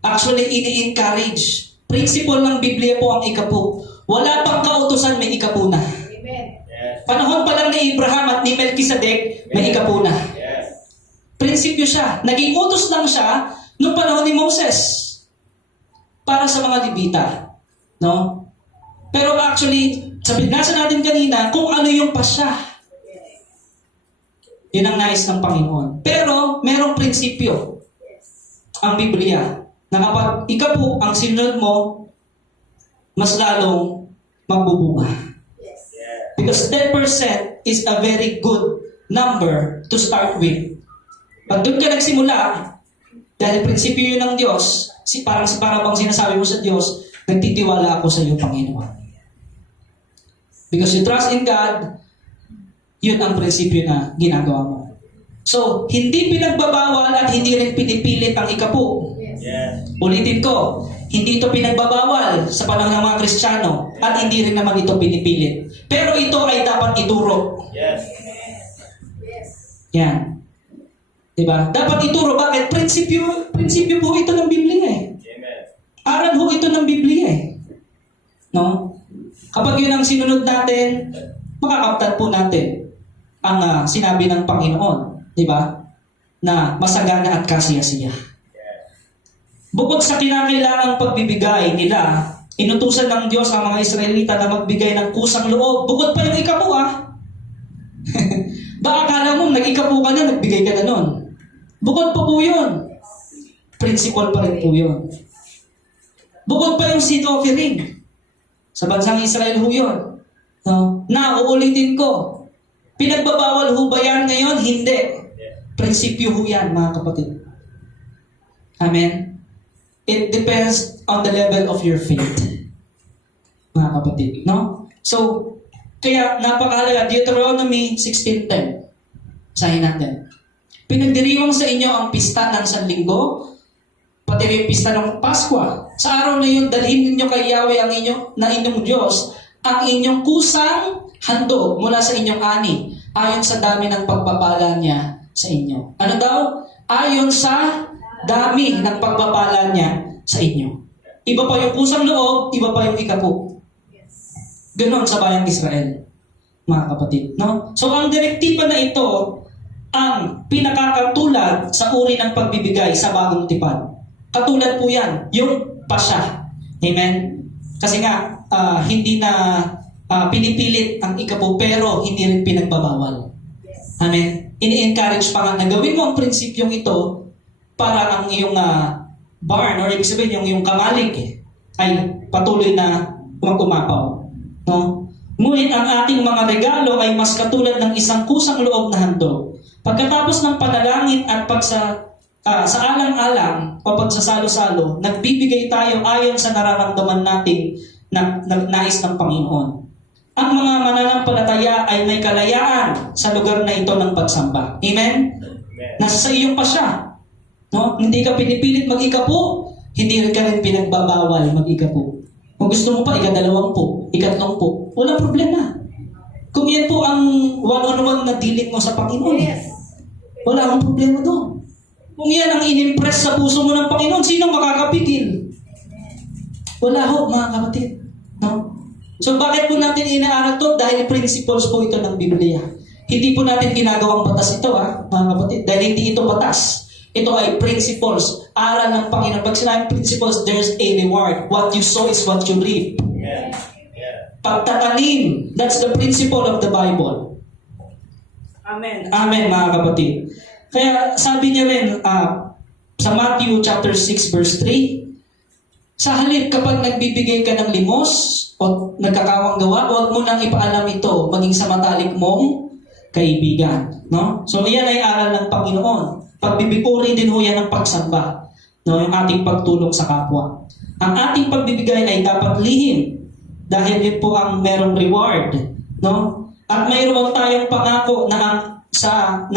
Actually, ini-encourage. Principle ng Biblia po ang ikapu. Wala pang kautusan, may ikapu na. Amen. Yes. Panahon pa lang ni Abraham at ni Melchizedek, may ikapu na. Yes. Prinsipyo siya. Naging utos lang siya noong panahon ni Moses para sa mga Levita. No? Pero actually, nasa natin kanina kung ano yung pasya. Yun ang nais ng Panginoon. Pero, merong prinsipyo ang Biblia na kapag ikapu ang sinunod mo, mas lalong magbubunga. Yes. Yes. Because 10% is a very good number to start with. Pag doon ka nagsimula, dahil prinsipyo yun ng Diyos, parang bang sinasabi mo sa Diyos, nagtitiwala ako sa iyo, Panginoon. Because you trust in God, yun ang prinsipyo na ginagawa mo. So, hindi pinagbabawal at hindi rin pinipilit ang ikapu. Yes. Ulitin ko, hindi ito pinagbabawal sa panahon ng mga Kristiyano at hindi rin naman ito pinipilit. Pero ito ay dapat ituro. Yes. Yes. Yan. Diba? Dapat ituro. Bakit? Prinsipyo po ito ng Biblia eh. Amen. Aral ho ito ng Biblia eh. No? Kapag yun ang sinunod natin, makakamtan po natin ang sinabi ng Panginoon. Diba? Na masagana at kasiyasiya. Bukod sa kinakailangang pagbibigay nila, inutusan ng Diyos ang mga Israelita na magbigay ng kusang loob. Bukod pa yung ikapu Baka akala mo, nag-ikapu ka na, nagbigay ka na nun. Bukod pa po yun. Principle pa rin po yun. Bukod pa yung seed offering. Sa bansang Israel ho yun. No? Na, uulitin ko. Pinagbabawal ho ba yan ngayon? Hindi. Prinsipyo ho yan, mga kapatid. Amen? It depends on the level of your faith. Mga kapatid, no? So, kaya napakahalaga, Deuteronomy 16:10. Sahin natin. Pinagdiriwang sa inyo ang pista ng Sanlinggo, pati rin yung pista ng Paskwa. Sa araw na yun, dalhin ninyo kay Yahweh ang inyong Diyos, ang inyong kusang handog mula sa inyong ani, ayon sa dami ng pagpapala niya sa inyo. Ano daw? Ayon sa dami ng pagpapala niya sa inyo. Iba pa yung kusang loob, iba pa yung ikapu. Ganon sa bayang Israel, mga kapatid. No? So ang direktiba na ito, ang pinakakatulad sa uri ng pagbibigay sa bagong tipan. Katulad po yan, yung pasya. Amen? Kasi nga, hindi na pinipilit ang ikapu, pero hindi rin pinagbabawal. Amen? Ini-encourage pa nga na gawin mo ang prinsipyong ito para ang iyong barn, or ibig sabihin yung kamalig, ay patuloy na umapaw. No? Ngunit ang ating mga regalo ay mas katulad ng isang kusang loob na handog. Pagkatapos ng panalangin at sa alang-alang o pagsasalo-salo, nagbibigay tayo ayon sa nararamdaman nating nais ng Panginoon. Ang mga mananampalataya ay may kalayaan sa lugar na ito ng pagsamba. Amen? Nasa sa iyong pa siya. No? Hindi ka pinipilit mag-ikapu, hindi rin ka rin pinagbabawal mag-ikapu. Kung gusto mo pa, ika-2 po, ika-3 po, walang problema. Kung yan po ang one-on-one na dilig mo sa Panginoon, wala akong problema doon. Kung yan ang inimpress sa puso mo ng Panginoon, sino makakapigil? Wala ho, mga kapatid. No? So bakit po natin inaaral to? Dahil principles po ito ng Biblia. Hindi po natin ginagawang batas ito, mga kapatid, dahil hindi ito batas. Ito ay principles, aral ng Panginoon. Pag sinabing principles, there's a reward. What you sow is what you reap. Amen. Yeah. Pagtatanim, that's the principle of the Bible. Amen. Amen, mga kapatid. Kaya sabi niya rin sa Matthew chapter 6 verse 3, sa halip kapag nagbibigay ka ng limos o nagkakawang gawa, huwag mo nang ipaalam ito maging sa matalik mong kaibigan. No? So iyan ay aral ng Panginoon. Pagbibiguri din ho yan ng pagsamba. No? Yung ating pagtulong sa kapwa. Ang ating pagbibigay ay dapat lihim dahil yun po ang merong reward. No? At mayroon tayong pangako na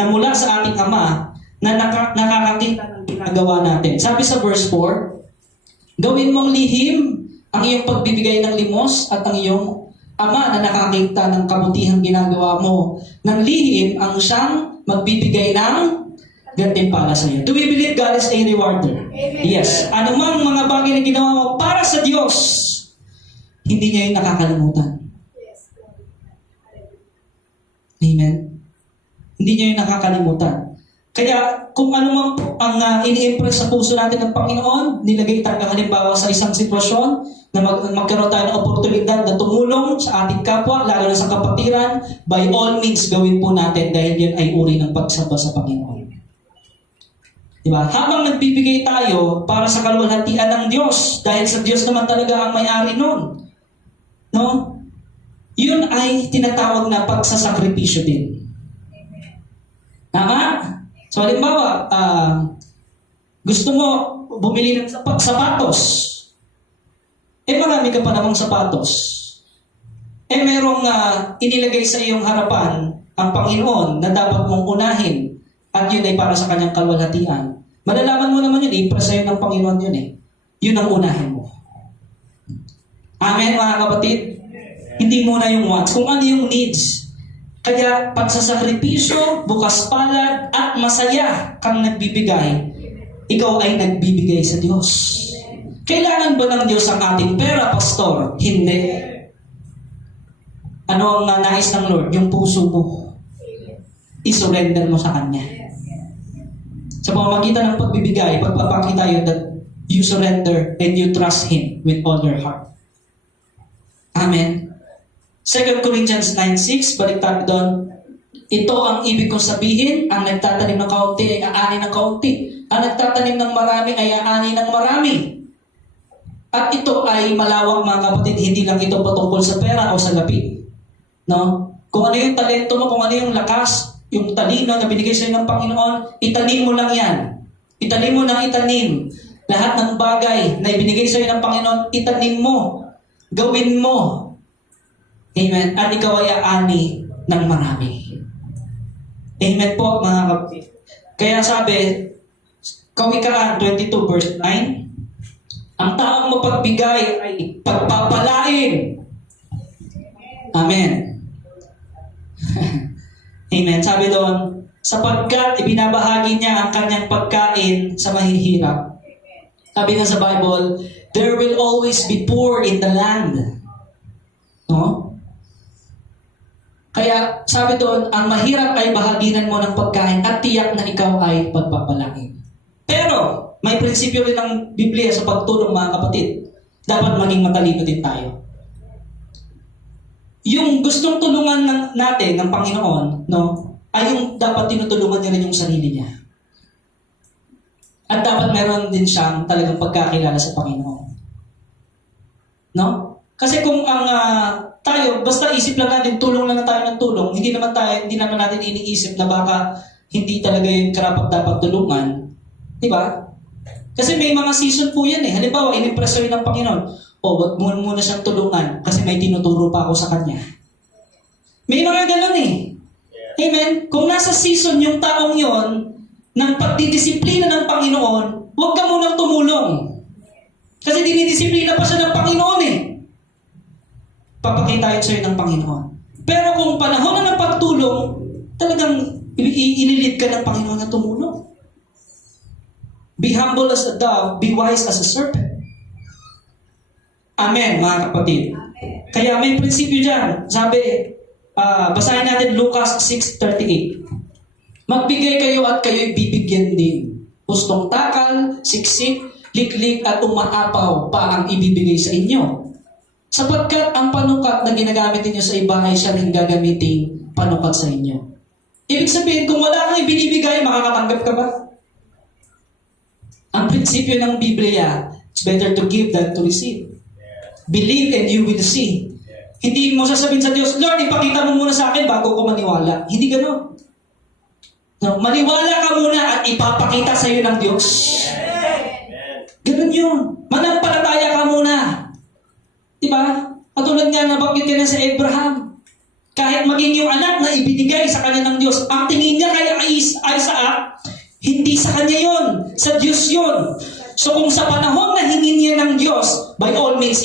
mula sa ating Ama na nakakakita ng ginagawa natin. Sabi sa verse 4, gawin mong lihim ang iyong pagbibigay ng limos at ang iyong Ama na nakakita ng kabutihang ginagawa mo. Ng lihim ang siyang magbibigay ng gantimpala sa iyo. Do we believe God is a rewarder? Amen. Yes. Anumang mga bagay na ginawa mo para sa Diyos, hindi niya yung nakakalimutan. Yes. Amen? Hindi niya yung nakakalimutan. Kaya kung ano man po ang ini-impress sa puso natin ng Panginoon, nilagay tayo halimbawa sa isang sitwasyon na magkaroon tayo ng oportunidad na tumulong sa ating kapwa, lalo na sa kapatiran, by all means gawin po natin dahil yun ay uri ng pagsamba sa Panginoon. Diba? Habang nagbibigay tayo para sa kaluwalhatian ng Diyos, dahil sa Diyos naman talaga ang may-ari nun, no? Yun ay tinatawag na pagsasakripisyo din. Tama? So, halimbawa, gusto mo bumili ng sapatos. Marami ka pa namang sapatos. Merong inilagay sa iyong harapan ang Panginoon na dapat mong unahin at yun ay para sa kanyang kalwalhatian. Malalaman mo naman yun, i-press sa'yo ng Panginoon yun eh. Yun ang unahin mo. Amen, mga kapatid? Hindi muna yung wants, kung ano yung needs. Kaya pagsasakripisyo, bukas palad, at masaya kang nagbibigay, ikaw ay nagbibigay sa Diyos. Kailangan ba ng Diyos ang ating pera, pastor? Hindi. Ano ang nais ng Lord? Yung puso mo. I-surrender mo sa Kanya. Sa pamamagitan ng pagbibigay, pagpapakita yun that you surrender and you trust Him with all your heart. Amen. 2 Corinthians 9:6, balik tayo doon. Ito ang ibig kong sabihin, ang nagtatanim ng kaunti ay aani ng kaunti. Ang nagtatanim ng marami ay aani ng marami. At ito ay malawak, mga kapatid, hindi lang ito patungkol sa pera o sa lapi. No? Kung ano yung talento mo, kung ano yung lakas, yung talino na binigay sa'yo ng Panginoon, itanim mo lang yan. Itanim mo ng itanim. Lahat ng bagay na ibinigay sa'yo ng Panginoon, itanim mo. Gawin mo. Amen. At ikaw ay aani ng marami. Amen po, mga kapatid. Kaya sabi, Kawikaan 22 verse 9, ang taong mapagbigay ay pagpapalain. Amen. Amen. Sabi doon, sapagkat ibinabahagi niya ang kanyang pagkain sa mahihirap. Sabi nga sa Bible, there will always be poor in the land. No? Kaya sabi doon, ang mahirap ay bahaginan mo ng pagkain at tiyak na ikaw ay pagpapalain. Pero, may prinsipyo rin ng Biblia sa pagtulong, mga kapatid. Dapat maging matalino din tayo. Yung gustong tulungan natin ng Panginoon, no, ay yung dapat tinutulungan niya rin yung sarili niya. At dapat meron din siyang talagang pagkakilala sa Panginoon. No? Kasi kung ang tayo, basta isip lang natin, tulong lang na tayo ng tulong, hindi naman natin iniisip na baka hindi talaga yung karapat dapat tulungan. Diba? Kasi may mga season po yan eh. Halimbawa, inimpress rin ng Panginoon, wag mo muna siyang tulungan kasi may tinuturo pa ako sa kanya. May mga ganun eh. Amen? Kung nasa season yung taong yon ng pagdidisiplina ng Panginoon, huwag ka munang tumulong. Kasi dinidisiplina pa siya ng Panginoon eh. Papakita yun sa'yo ng Panginoon. Pero kung panahon na ng pagtulong, talagang ililid ka ng Panginoon na tumulong. Be humble as a dove, be wise as a serpent. Amen, mga kapatid. Kaya may prinsipyo dyan. Sabi, basahin natin Lucas 6:38. Magbigay kayo at kayo'y bibigyan din. Hustong takal, siksik, liklik at umaapaw pa ang ibibigay sa inyo. Sapagkat ang panukat na ginagamit ninyo sa iba ay siya rin gagamiting panukat sa inyo. Ibig sabihin, kung wala kang ibinibigay, makakatanggap ka ba? Ang prinsipyo ng Biblia, it's better to give than to receive. Believe and you will see. Hindi mo sasabihin sa Diyos, Lord, ipakita mo muna sa akin bago ko maniwala. Hindi gano'n. No, maniwala ka muna at ipapakita sa iyo ng Diyos. Ganun yun. Manampalataya ka muna. Diba? Katulad nga nabanggit ka na sa Abraham. Kahit maging yung anak na ibinigay sa kanya ng Diyos, ang tingin niya kay Isaac, hindi sa kanya yon, sa Diyos yon. So kung sa panahon na hingin niya ng Diyos, by all means,